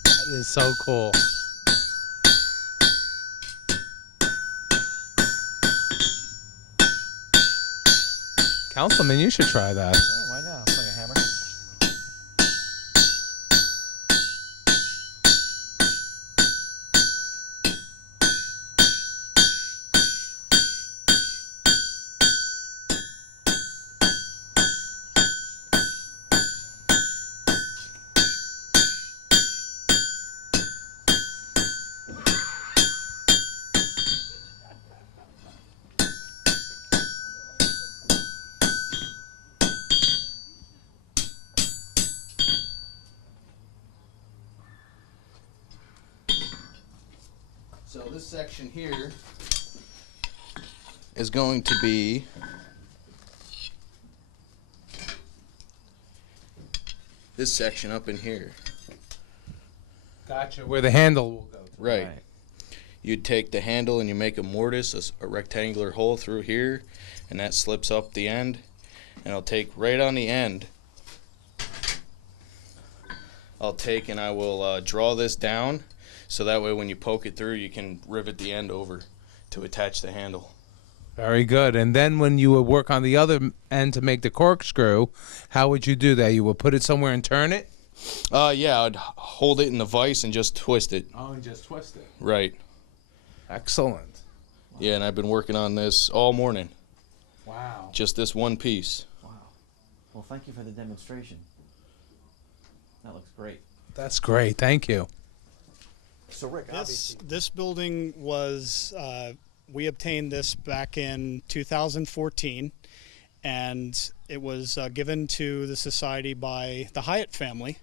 That is so cool. Councilman, you should try that. Yeah, why not? It's like a hammer. So this section here is going to be this section up in here. Gotcha. Where the handle will go. Right. You'd take the handle and you make a mortise, a rectangular hole through here, and that slips up the end. And I'll take right on the end, and I will draw this down, so that way when you poke it through, you can rivet the end over to attach the handle. Very good. And then when you would work on the other end to make the corkscrew, how would you do that? You would put it somewhere and turn it? Yeah, I'd hold it in the vise and just twist it. Oh, and just twist it. Right. Excellent. Yeah, and I've been working on this all morning. Wow. Just this one piece. Wow. Well, thank you for the demonstration. That looks great. That's great. Thank you. So, Rick, obviously, This building was, we obtained this back in 2014, and it was given to the society by the Hyatt family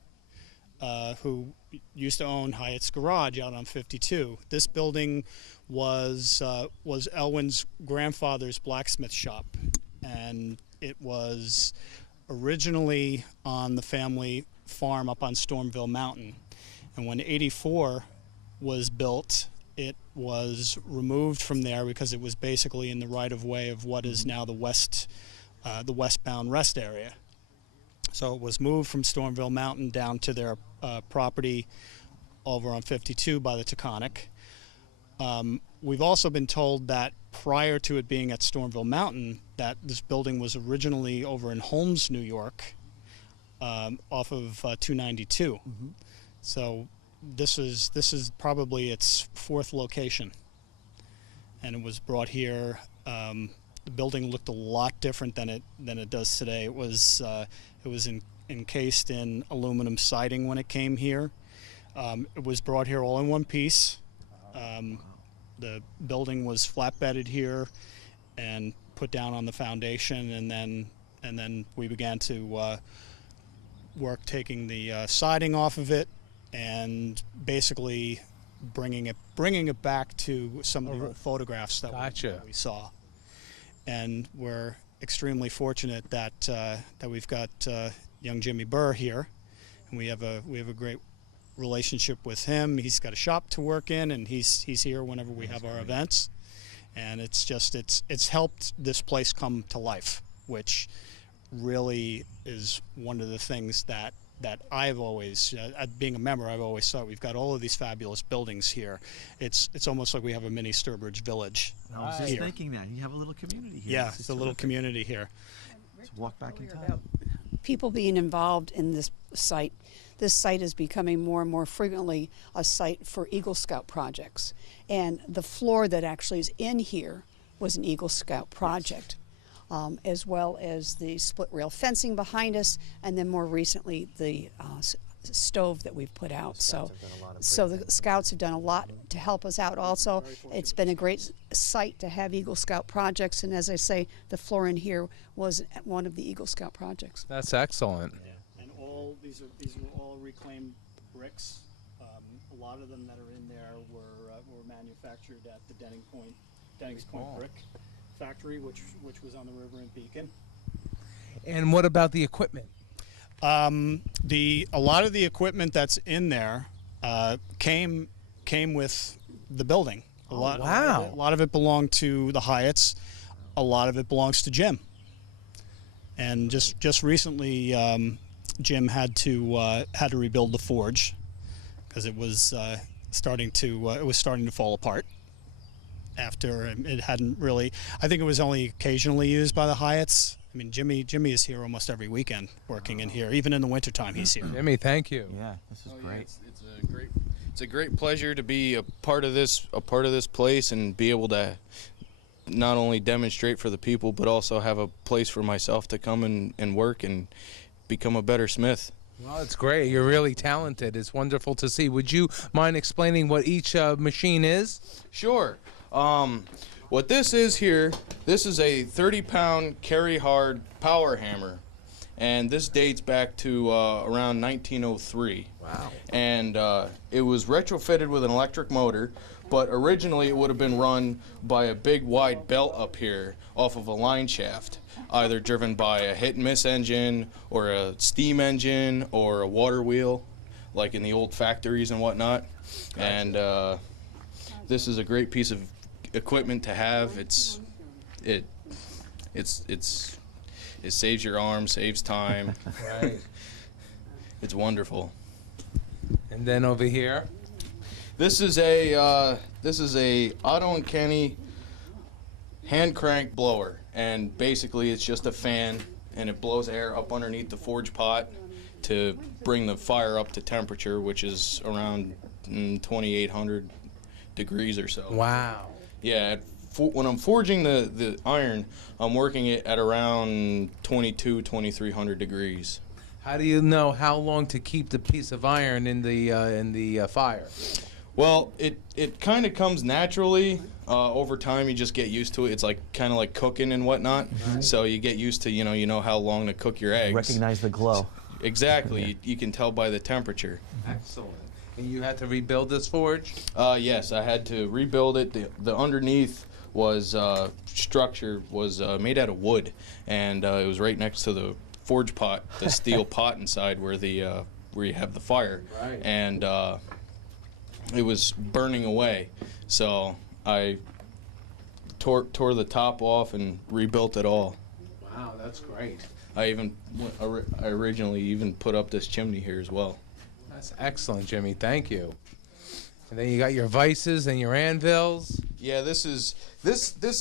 who used to own Hyatt's Garage out on 52. This building was Elwin's grandfather's blacksmith shop, and it was originally on the family farm up on Stormville Mountain. And when 84 was built, it was removed from there because it was basically in the right-of-way of what is now the westbound rest area. So it was moved from Stormville Mountain down to their property over on 52 by the Taconic. We've also been told that prior to it being at Stormville Mountain, that this building was originally over in Holmes, New York, off of 292. Mm-hmm. So this is probably its fourth location, and it was brought here. The building looked a lot different than it does today. It was encased in aluminum siding when it came here. It was brought here all in one piece. The building was flatbedded here and put down on the foundation, and then we began to work taking the siding off of it and basically bringing it back to some of the old photographs that we saw. And we're extremely fortunate that we've got young Jimmy Burr here, and we have a great relationship with him. He's got a shop to work in, and he's here whenever we have our events. And it's helped this place come to life, which really is one of the things that I've always, being a member, I've always thought we've got all of these fabulous buildings here. It's almost like we have a mini Sturbridge Village. I was just thinking that. You have a little community here. Yeah, it's a little community here. Let's walk back in time. People being involved in this site. This site is becoming more and more frequently a site for Eagle Scout projects. And the floor that actually is in here was an Eagle Scout project, as well as the split rail fencing behind us, and then more recently the stove that we've put out. So the Scouts have done a lot to help us out also. It's been a great site to have Eagle Scout projects, and as I say, the floor in here was one of the Eagle Scout projects. That's excellent. Yeah. And these were all reclaimed bricks. A lot of them that are in there were manufactured at the Dennings Point Brick Factory, which was on the river in Beacon. And what about the equipment? A lot of the equipment that's in there came with the building. A lot of it belonged to the Hyatts. A lot of it belongs to Jim. And just recently, Jim had to rebuild the forge because it was starting to fall apart. After it hadn't really, I think it was only occasionally used by the Hyatts. I mean, Jimmy is here almost every weekend working in here. Even in the wintertime, he's here. Jimmy, thank you. Yeah, this is great. It's a great pleasure to be a part of this place and be able to not only demonstrate for the people, but also have a place for myself to come and work and become a better smith. Well, it's great. You're really talented. It's wonderful to see. Would you mind explaining what each machine is? Sure. What this is here, this is a 30-pound carry-hard power hammer, and this dates back to around 1903. Wow. And it was retrofitted with an electric motor, but originally it would have been run by a big wide belt up here off of a line shaft, either driven by a hit-and-miss engine or a steam engine or a water wheel, like in the old factories and whatnot. Gotcha. And this is a great piece of equipment to have. It saves your arm, saves time. Right. It's wonderful. And then over here, this is a Otto and Kenny hand crank blower, and basically it's just a fan, and it blows air up underneath the forge pot to bring the fire up to temperature, which is around 2,800 degrees or so. wow. Yeah, when I'm forging the iron, I'm working it at around 2,300 degrees. How do you know how long to keep the piece of iron in the fire? Well, it kind of comes naturally. Over time, you just get used to it. It's like kind of like cooking and whatnot. Mm-hmm. So you get used to you know how long to cook your eggs. Recognize the glow. Exactly. You can tell by the temperature. Excellent. And you had to rebuild this forge? Yes, I had to rebuild it. The underneath was structure was made out of wood, and it was right next to the forge pot, the steel pot inside where you have the fire. Right. And it was burning away, so I tore the top off and rebuilt it all. Wow, that's great. I originally even put up this chimney here as well. That's excellent, Jimmy. Thank you. And then you got your vices and your anvils. Yeah, this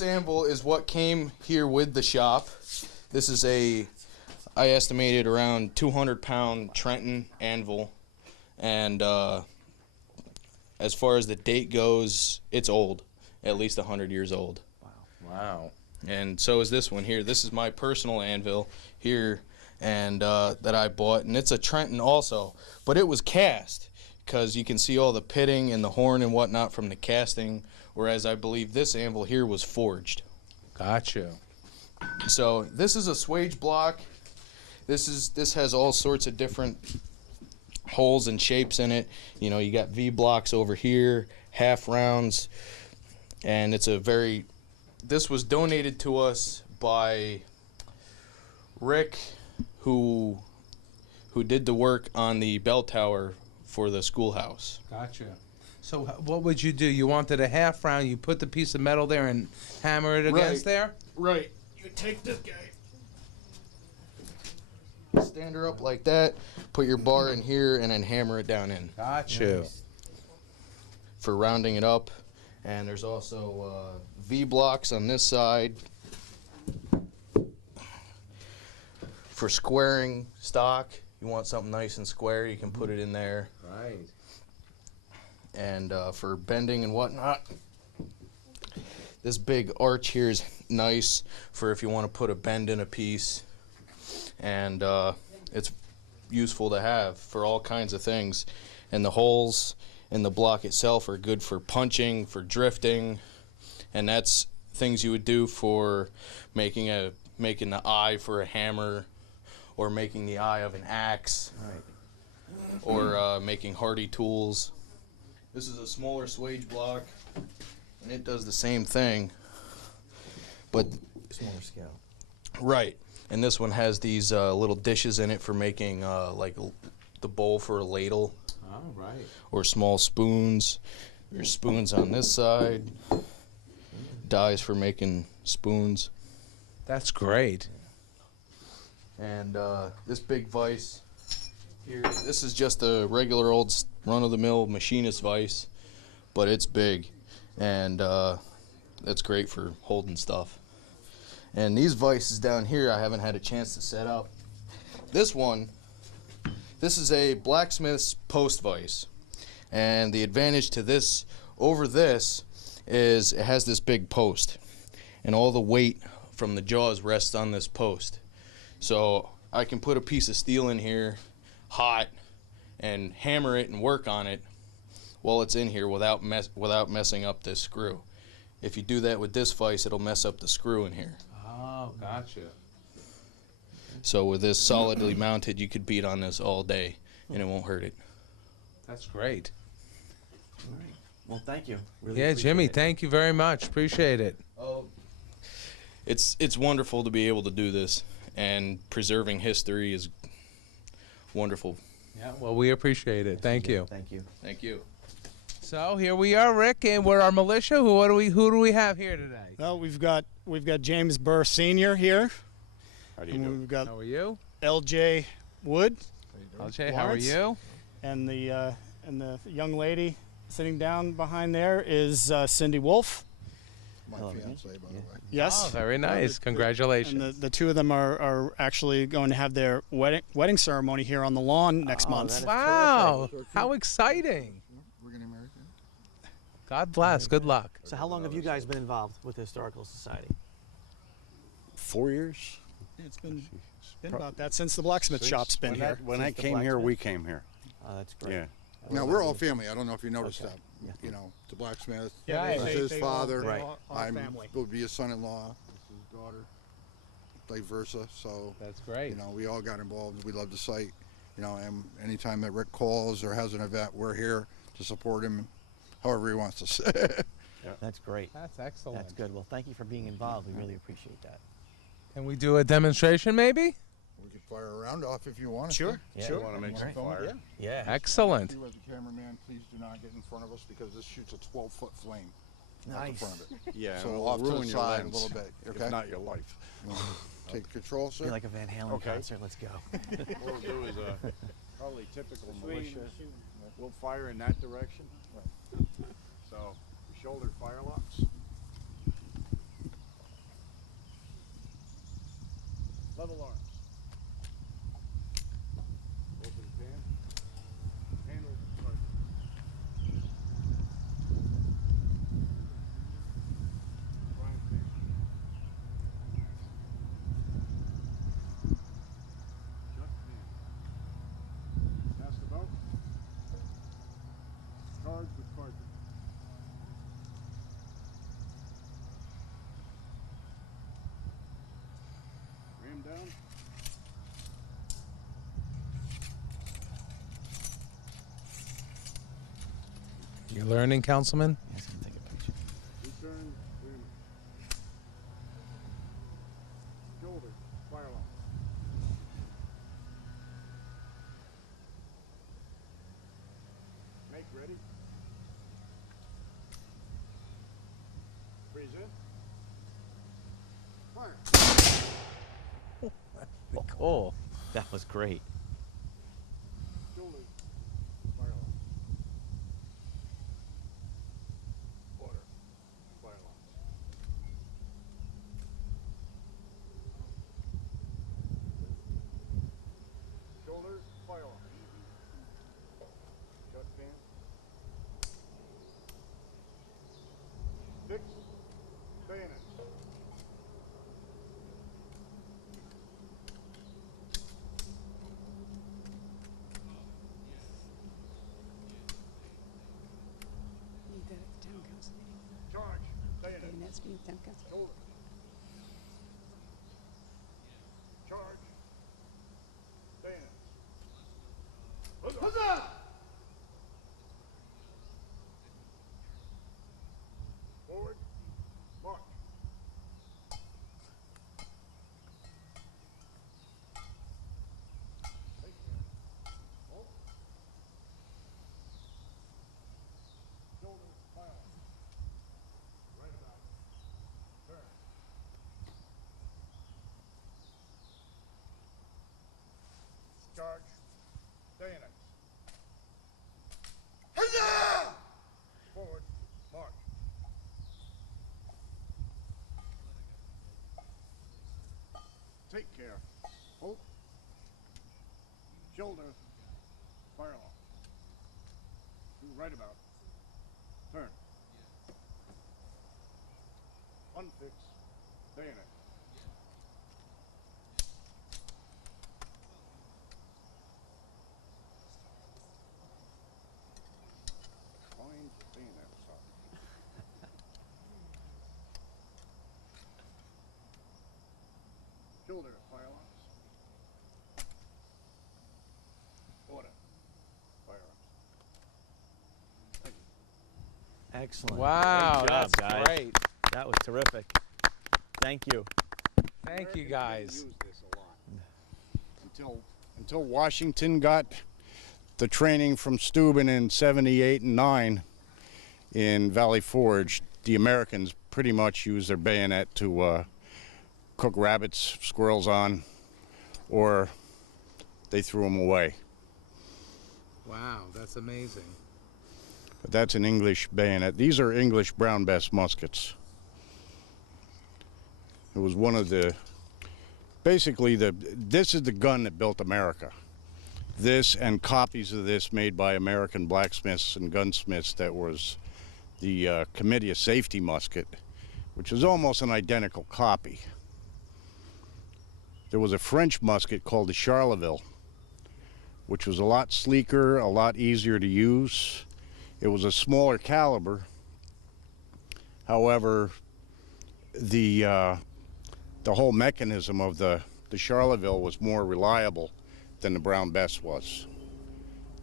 anvil is what came here with the shop. This is I estimated around 200-pound Trenton anvil, and as far as the date goes, it's old, at least 100 years old. Wow. And so is this one here. This is my personal anvil here, and that I bought, and it's a Trenton also, but it was cast, because you can see all the pitting and the horn and whatnot from the casting, whereas I believe this anvil here was forged. Gotcha. So this is a swage block. This has all sorts of different holes and shapes in it. You know, you got V blocks over here, half rounds, and this was donated to us by Rick, who did the work on the bell tower for the schoolhouse. Gotcha. So what would you do? You wanted a half round, you put the piece of metal there and hammer it against there? Right. You take this guy, stand her up like that, put your bar in here, and then hammer it down in. Gotcha. For rounding it up. And there's also V blocks on this side for squaring stock. You want something nice and square, you can put it in there. Right. And for bending and whatnot, this big arch here is nice for if you want to put a bend in a piece, and it's useful to have for all kinds of things. And the holes in the block itself are good for punching, for drifting, and that's things you would do for making the eye for a hammer, or making the eye of an axe, Right. or making hardy tools. This is a smaller swage block, and it does the same thing, but Smaller scale. right. And this one has these little dishes in it for making like the bowl for a ladle, Oh, right. or small spoons. There's spoons on this side, dies for making spoons. That's great. And this big vise here, this is just a regular old run-of-the-mill machinist vise, but it's big, and that's great for holding stuff. And these vices down here I haven't had a chance to set up. This is a blacksmith's post vise, and the advantage to this over this is it has this big post, and all the weight from the jaws rests on this post. So I can put a piece of steel in here hot and hammer it and work on it while it's in here without messing up this screw. If you do that with this vise, it'll mess up the screw in here. Oh, gotcha. So with this solidly mounted, you could beat on this all day and it won't hurt it. That's great. All right. Well, thank you. Really Yeah, appreciate Jimmy, it. thank you very much. Appreciate it. Oh, it's wonderful to be able to do this, and preserving history is wonderful. Yeah, well, we appreciate it. Thank you. Thank you. Thank you. So here we are, Rick, and we're our militia. Who do we have here today? Well, we've got James Burr Sr. here. How do you And do? we've got How are you? L.J. Wood, LJ, how are Lawrence? you? and the young lady sitting down behind there is Cindy Wolf. My Hello, fiance, by the way. Yes. Oh, very nice. Congratulations. And the two of them are actually going to have their wedding ceremony here on the lawn next Oh, month. that is Wow, how exciting. We're getting married then? God bless. Good luck. So how long have you guys been involved with the Historical Society? 4 years. It's been about that since the blacksmith shop's been here. When I Since the came here, blacksmith? we came here. Oh, that's great. Yeah. Now, we're all family. I don't know if you noticed Okay. that. Yeah. You know, the blacksmith. Yeah, This is his father. They Right. all are I'm family. will be his son-in-law. This is his daughter. Vice versa. So, That's great. you know, we all got involved. We love the site. And anytime that Rick calls or has an event, we're here to support him however he wants us. That's great. That's excellent. That's good. Well, thank you for being involved. We really appreciate that. Can we do a demonstration, maybe? We can fire a round off if you want us Sure, to. Yeah. sure. You want to make some Film it? fire? Yeah. Excellent. You as the cameraman, please do not get in front of us because this shoots a 12-foot flame. Out the Nice. front of it. Yeah, So it'll off to the ruin your side a lens, little bit, okay? if not your life. Take control, sir. Be like a Van Halen Okay. concert. Let's go. What we'll do is probably typical militia. We'll fire in that direction. So, shoulder fire locks. Level arms. Open pan. Handle target. Frying pan. Shut pan. Pass the boat. Charge with cartridge. Ram down. You learning, Councilman? Yes, I'm taking a picture. Return. Ram. Shoulder. Fire lock. Make ready. Freeze in. Fire. Cool. That was great. Shoulder. Fire lock. Order. Fire lock. Shoulder. Fire lock. Shut pan. Fix. Bayonet. Need that at the town council meeting. Charge. Bayonet. And that's being town council. Shoulder. Charge. Bayonet. Huzzah! Forward. March. Take care. Hold. Shoulder. Fire. Right about. Turn. Charge. Bayonet. Huzzah! Forward. March. Take care. Hold. Shoulder. Fire off. Do right about. Turn. Unfix. Bayonet. Find bayonet socket. Shoulder fire locks. Order. Firearms. Thank you. Excellent. Wow, Great job, that's guys. great. That was terrific. Thank you. Thank you, guys. Use this a lot. Until Washington got the training from Steuben in 78 and 9 in Valley Forge, the Americans pretty much used their bayonet to cook rabbits, squirrels on, or they threw them away. Wow, that's amazing. But that's an English bayonet. These are English brown bess muskets. It was one of the, basically this is the gun that built America. This and copies of this made by American blacksmiths and gunsmiths, that was the Committee of Safety musket, which is almost an identical copy. There was a French musket called the Charleville, which was a lot sleeker, a lot easier to use. It was a smaller caliber. However, the whole mechanism of the Charleville was more reliable than the Brown Bess was.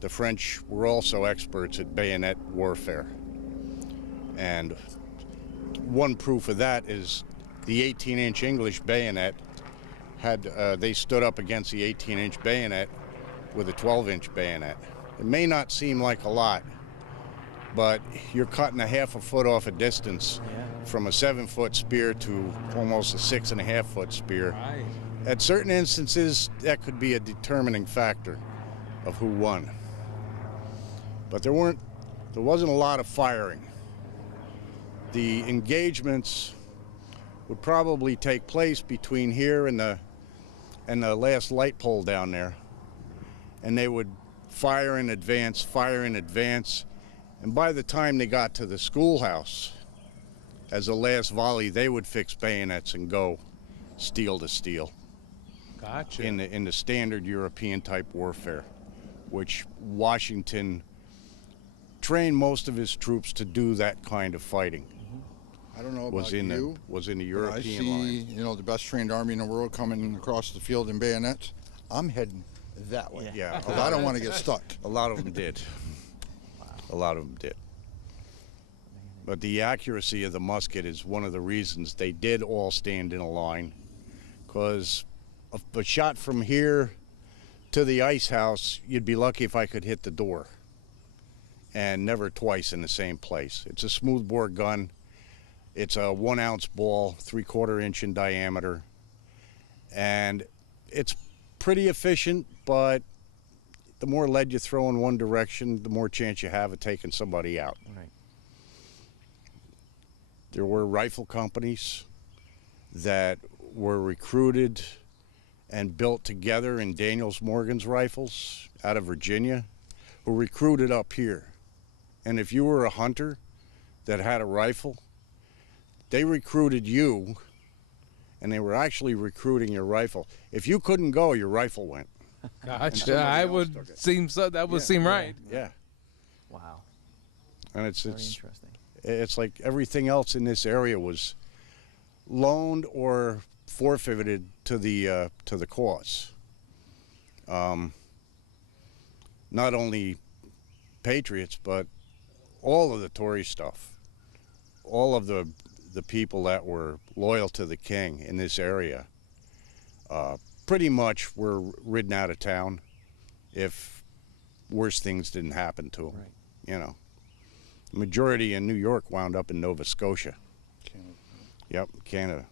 The French were also experts at bayonet warfare. And one proof of that is the 18-inch English bayonet they stood up against the 18-inch bayonet with a 12-inch bayonet. It may not seem like a lot, but you're cutting a half a foot off a distance from a 7-foot spear to almost a 6.5-foot spear. Right. At certain instances, that could be a determining factor of who won. But there wasn't a lot of firing. The engagements would probably take place between here and the last light pole down there, and they would fire in advance, and by the time they got to the schoolhouse, as a last volley, they would fix bayonets and go steel to steel. Gotcha. In the standard European type warfare, which Washington trained most of his troops to do that kind of fighting. I don't know about Was in you. the but European I see, line. you know, the best trained army in the world coming across the field in bayonets. I'm heading that way. Yeah, Because I don't want to get stuck. a lot of them did. A lot of them did. But the accuracy of the musket is one of the reasons they did all stand in a line, because a shot from here to the ice house, you'd be lucky if I could hit the door, and never twice in the same place. It's a smoothbore gun. It's a 1-ounce ball, 3/4 inch in diameter, and it's pretty efficient, but the more lead you throw in one direction, the more chance you have of taking somebody out. Right. There were rifle companies that were recruited and built together in Daniels Morgan's rifles out of Virginia, who recruited up here. And if you were a hunter that had a rifle, they recruited you, and they were actually recruiting your rifle. If you couldn't go, your rifle went. Gotcha. somebody I else would took it. seem so. That would seem right. Yeah. Wow. And it's Very interesting. it's like everything else in this area was loaned or forfeited to the cause. Not only patriots, but all of the Tory stuff, all of the people that were loyal to the king in this area, pretty much were ridden out of town if worse things didn't happen to them. Right. You know, the majority in New York wound up in Nova Scotia. Yep, Canada.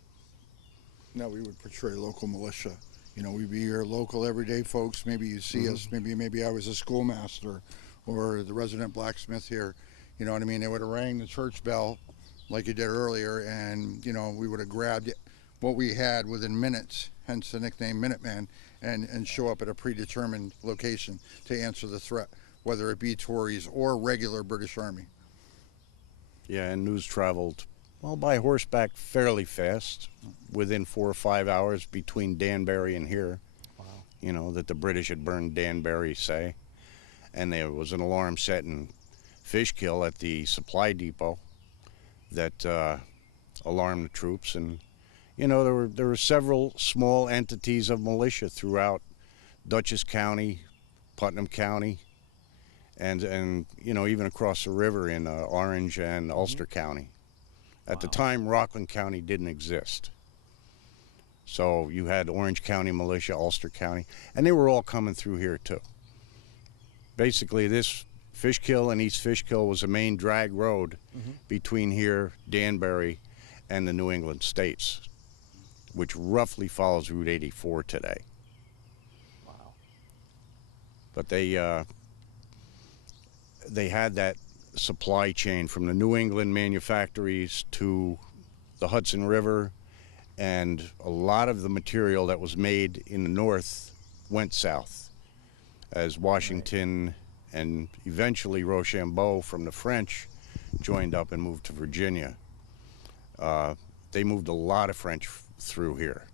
No, we would portray local militia. You know, we'd be here local everyday folks. Maybe you see us. Maybe I was a schoolmaster or the resident blacksmith here. You know what I mean? They would have rang the church bell like you did earlier, and, you know, we would have grabbed what we had within minutes, hence the nickname Minuteman, and show up at a predetermined location to answer the threat, whether it be Tories or regular British Army. Yeah, and news traveled, well, by horseback fairly fast, within 4 or 5 hours between Danbury and here. Wow. You know, that the British had burned Danbury, say. And there was an alarm set in Fishkill at the supply depot that alarmed the troops. And, you know, there were several small entities of militia throughout Dutchess County, Putnam County, and you know, even across the river in Orange and Ulster County. At the time, Rockland County didn't exist. So you had Orange County militia, Ulster County, and they were all coming through here too. Basically, this Fishkill and East Fishkill was a main drag road between here, Danbury, and the New England states, which roughly follows Route 84 today. Wow. But they had that supply chain from the New England manufactories to the Hudson River, and a lot of the material that was made in the north went south as Washington and eventually Rochambeau from the French joined up and moved to Virginia. They moved a lot of French through here,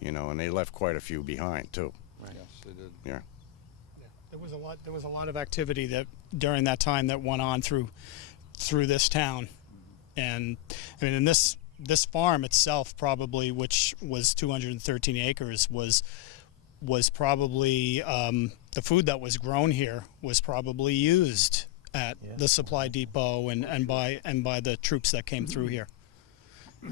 you know, and they left quite a few behind too. Right. Yes, they did. Yeah. There was a lot of activity that during that time that went on through this town, and I mean, and this farm itself, probably, which was 213 acres, was was probably the food that was grown here was probably used at the supply depot and by the troops that came through here.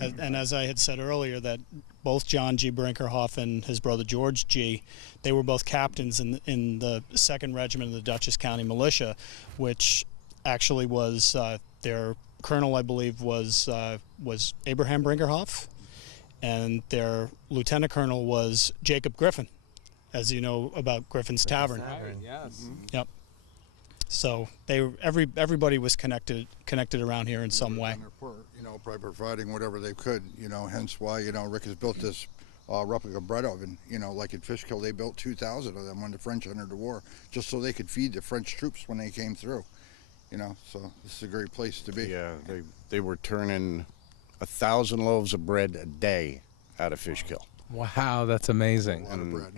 And as I had said earlier, that both John G. Brinkerhoff and his brother George G., they were both captains in the 2nd Regiment of the Dutchess County Militia, which actually was their colonel, I believe, was Abraham Brinkerhoff, and their lieutenant colonel was Jacob Griffin, as you know about Griffin's Tavern. Right, yes. Yep. So everybody was connected around here in some way. On their part, by providing whatever they could, hence why, Rick has built this replica bread oven, like at Fishkill, they built 2,000 of them when the French entered the war, just so they could feed the French troops when they came through, so this is a great place to be. Yeah, they were turning 1,000 loaves of bread a day out of Fishkill. Wow, that's amazing.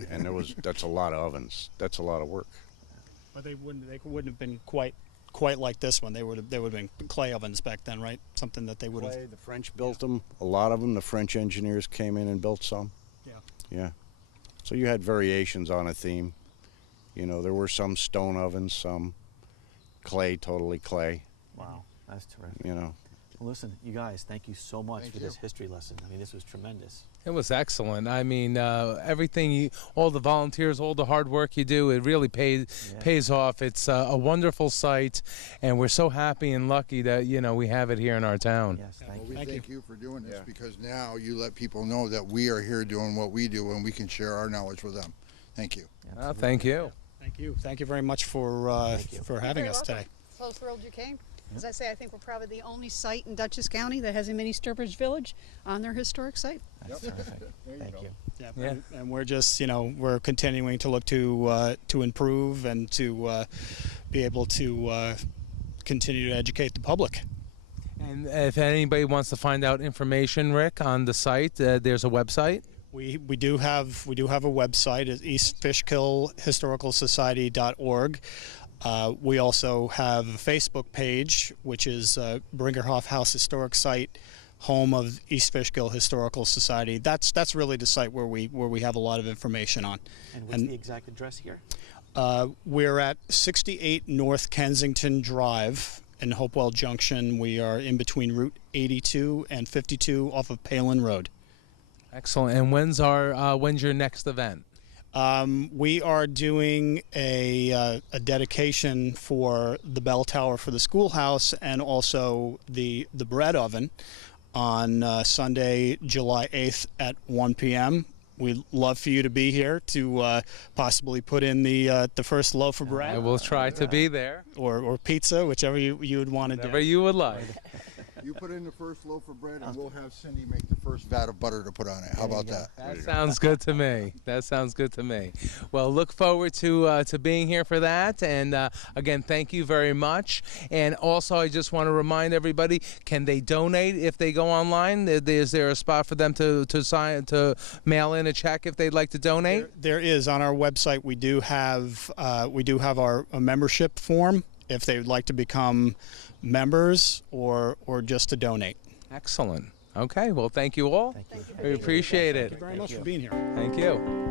And that's a lot of ovens. That's a lot of work. But they wouldn't have been quite like this one. They would have been clay ovens back then, right? Something that they would have. The French built them. A lot of them. The French engineers came in and built some. Yeah. Yeah. So you had variations on a theme. There were some stone ovens, some clay, totally clay. Wow, that's terrific. Well, listen, you guys, thank you so much for this history lesson. I mean, this was tremendous. It was excellent. I mean, everything, all the volunteers, all the hard work you do, it really pays off. It's a wonderful site, and we're so happy and lucky that, we have it here in our town. Yes, thank Well, you. we thank you for doing this because now you let people know that we are here doing what we do and we can share our knowledge with them. Thank you. Thank you. Thank you. Thank you very much for having us today. So thrilled you came. As I say, I think we're probably the only site in Dutchess County that has a mini Sturbridge Village on their historic site. That's terrific. Thank you. Yeah. And we're just, we're continuing to look to improve and to be able to continue to educate the public. And if anybody wants to find out information, Rick, on the site, there's a website. We do have a website at eastfishkillhistoricalsociety.org. We also have a Facebook page, which is Brinkerhoff House Historic Site, home of East Fishkill Historical Society. That's really the site where we have a lot of information on. And what's the exact address here? We're at 68 North Kensington Drive in Hopewell Junction. We are in between Route 82 and 52 off of Palin Road. Excellent. And when's your next event? We are doing a dedication for the bell tower for the schoolhouse and also the bread oven on Sunday, July 8th at 1 p.m. We'd love for you to be here to possibly put in the first loaf of bread. I will try to be there. Or pizza, whichever you would want to do. Whatever you would like. You put in the first loaf of bread, and we'll have Cindy make the first vat of butter to put on it. How about that? That sounds good to me. That sounds good to me. Well, look forward to being here for that. And again, thank you very much. And also, I just want to remind everybody: can they donate if they go online? Is there a spot for them to mail in a check if they'd like to donate? There is on our website. We do have our membership form if they would like to become members or just to donate. Excellent. Okay, well, thank you all. Thank you. We appreciate it. Thank you very much for being here. Thank you.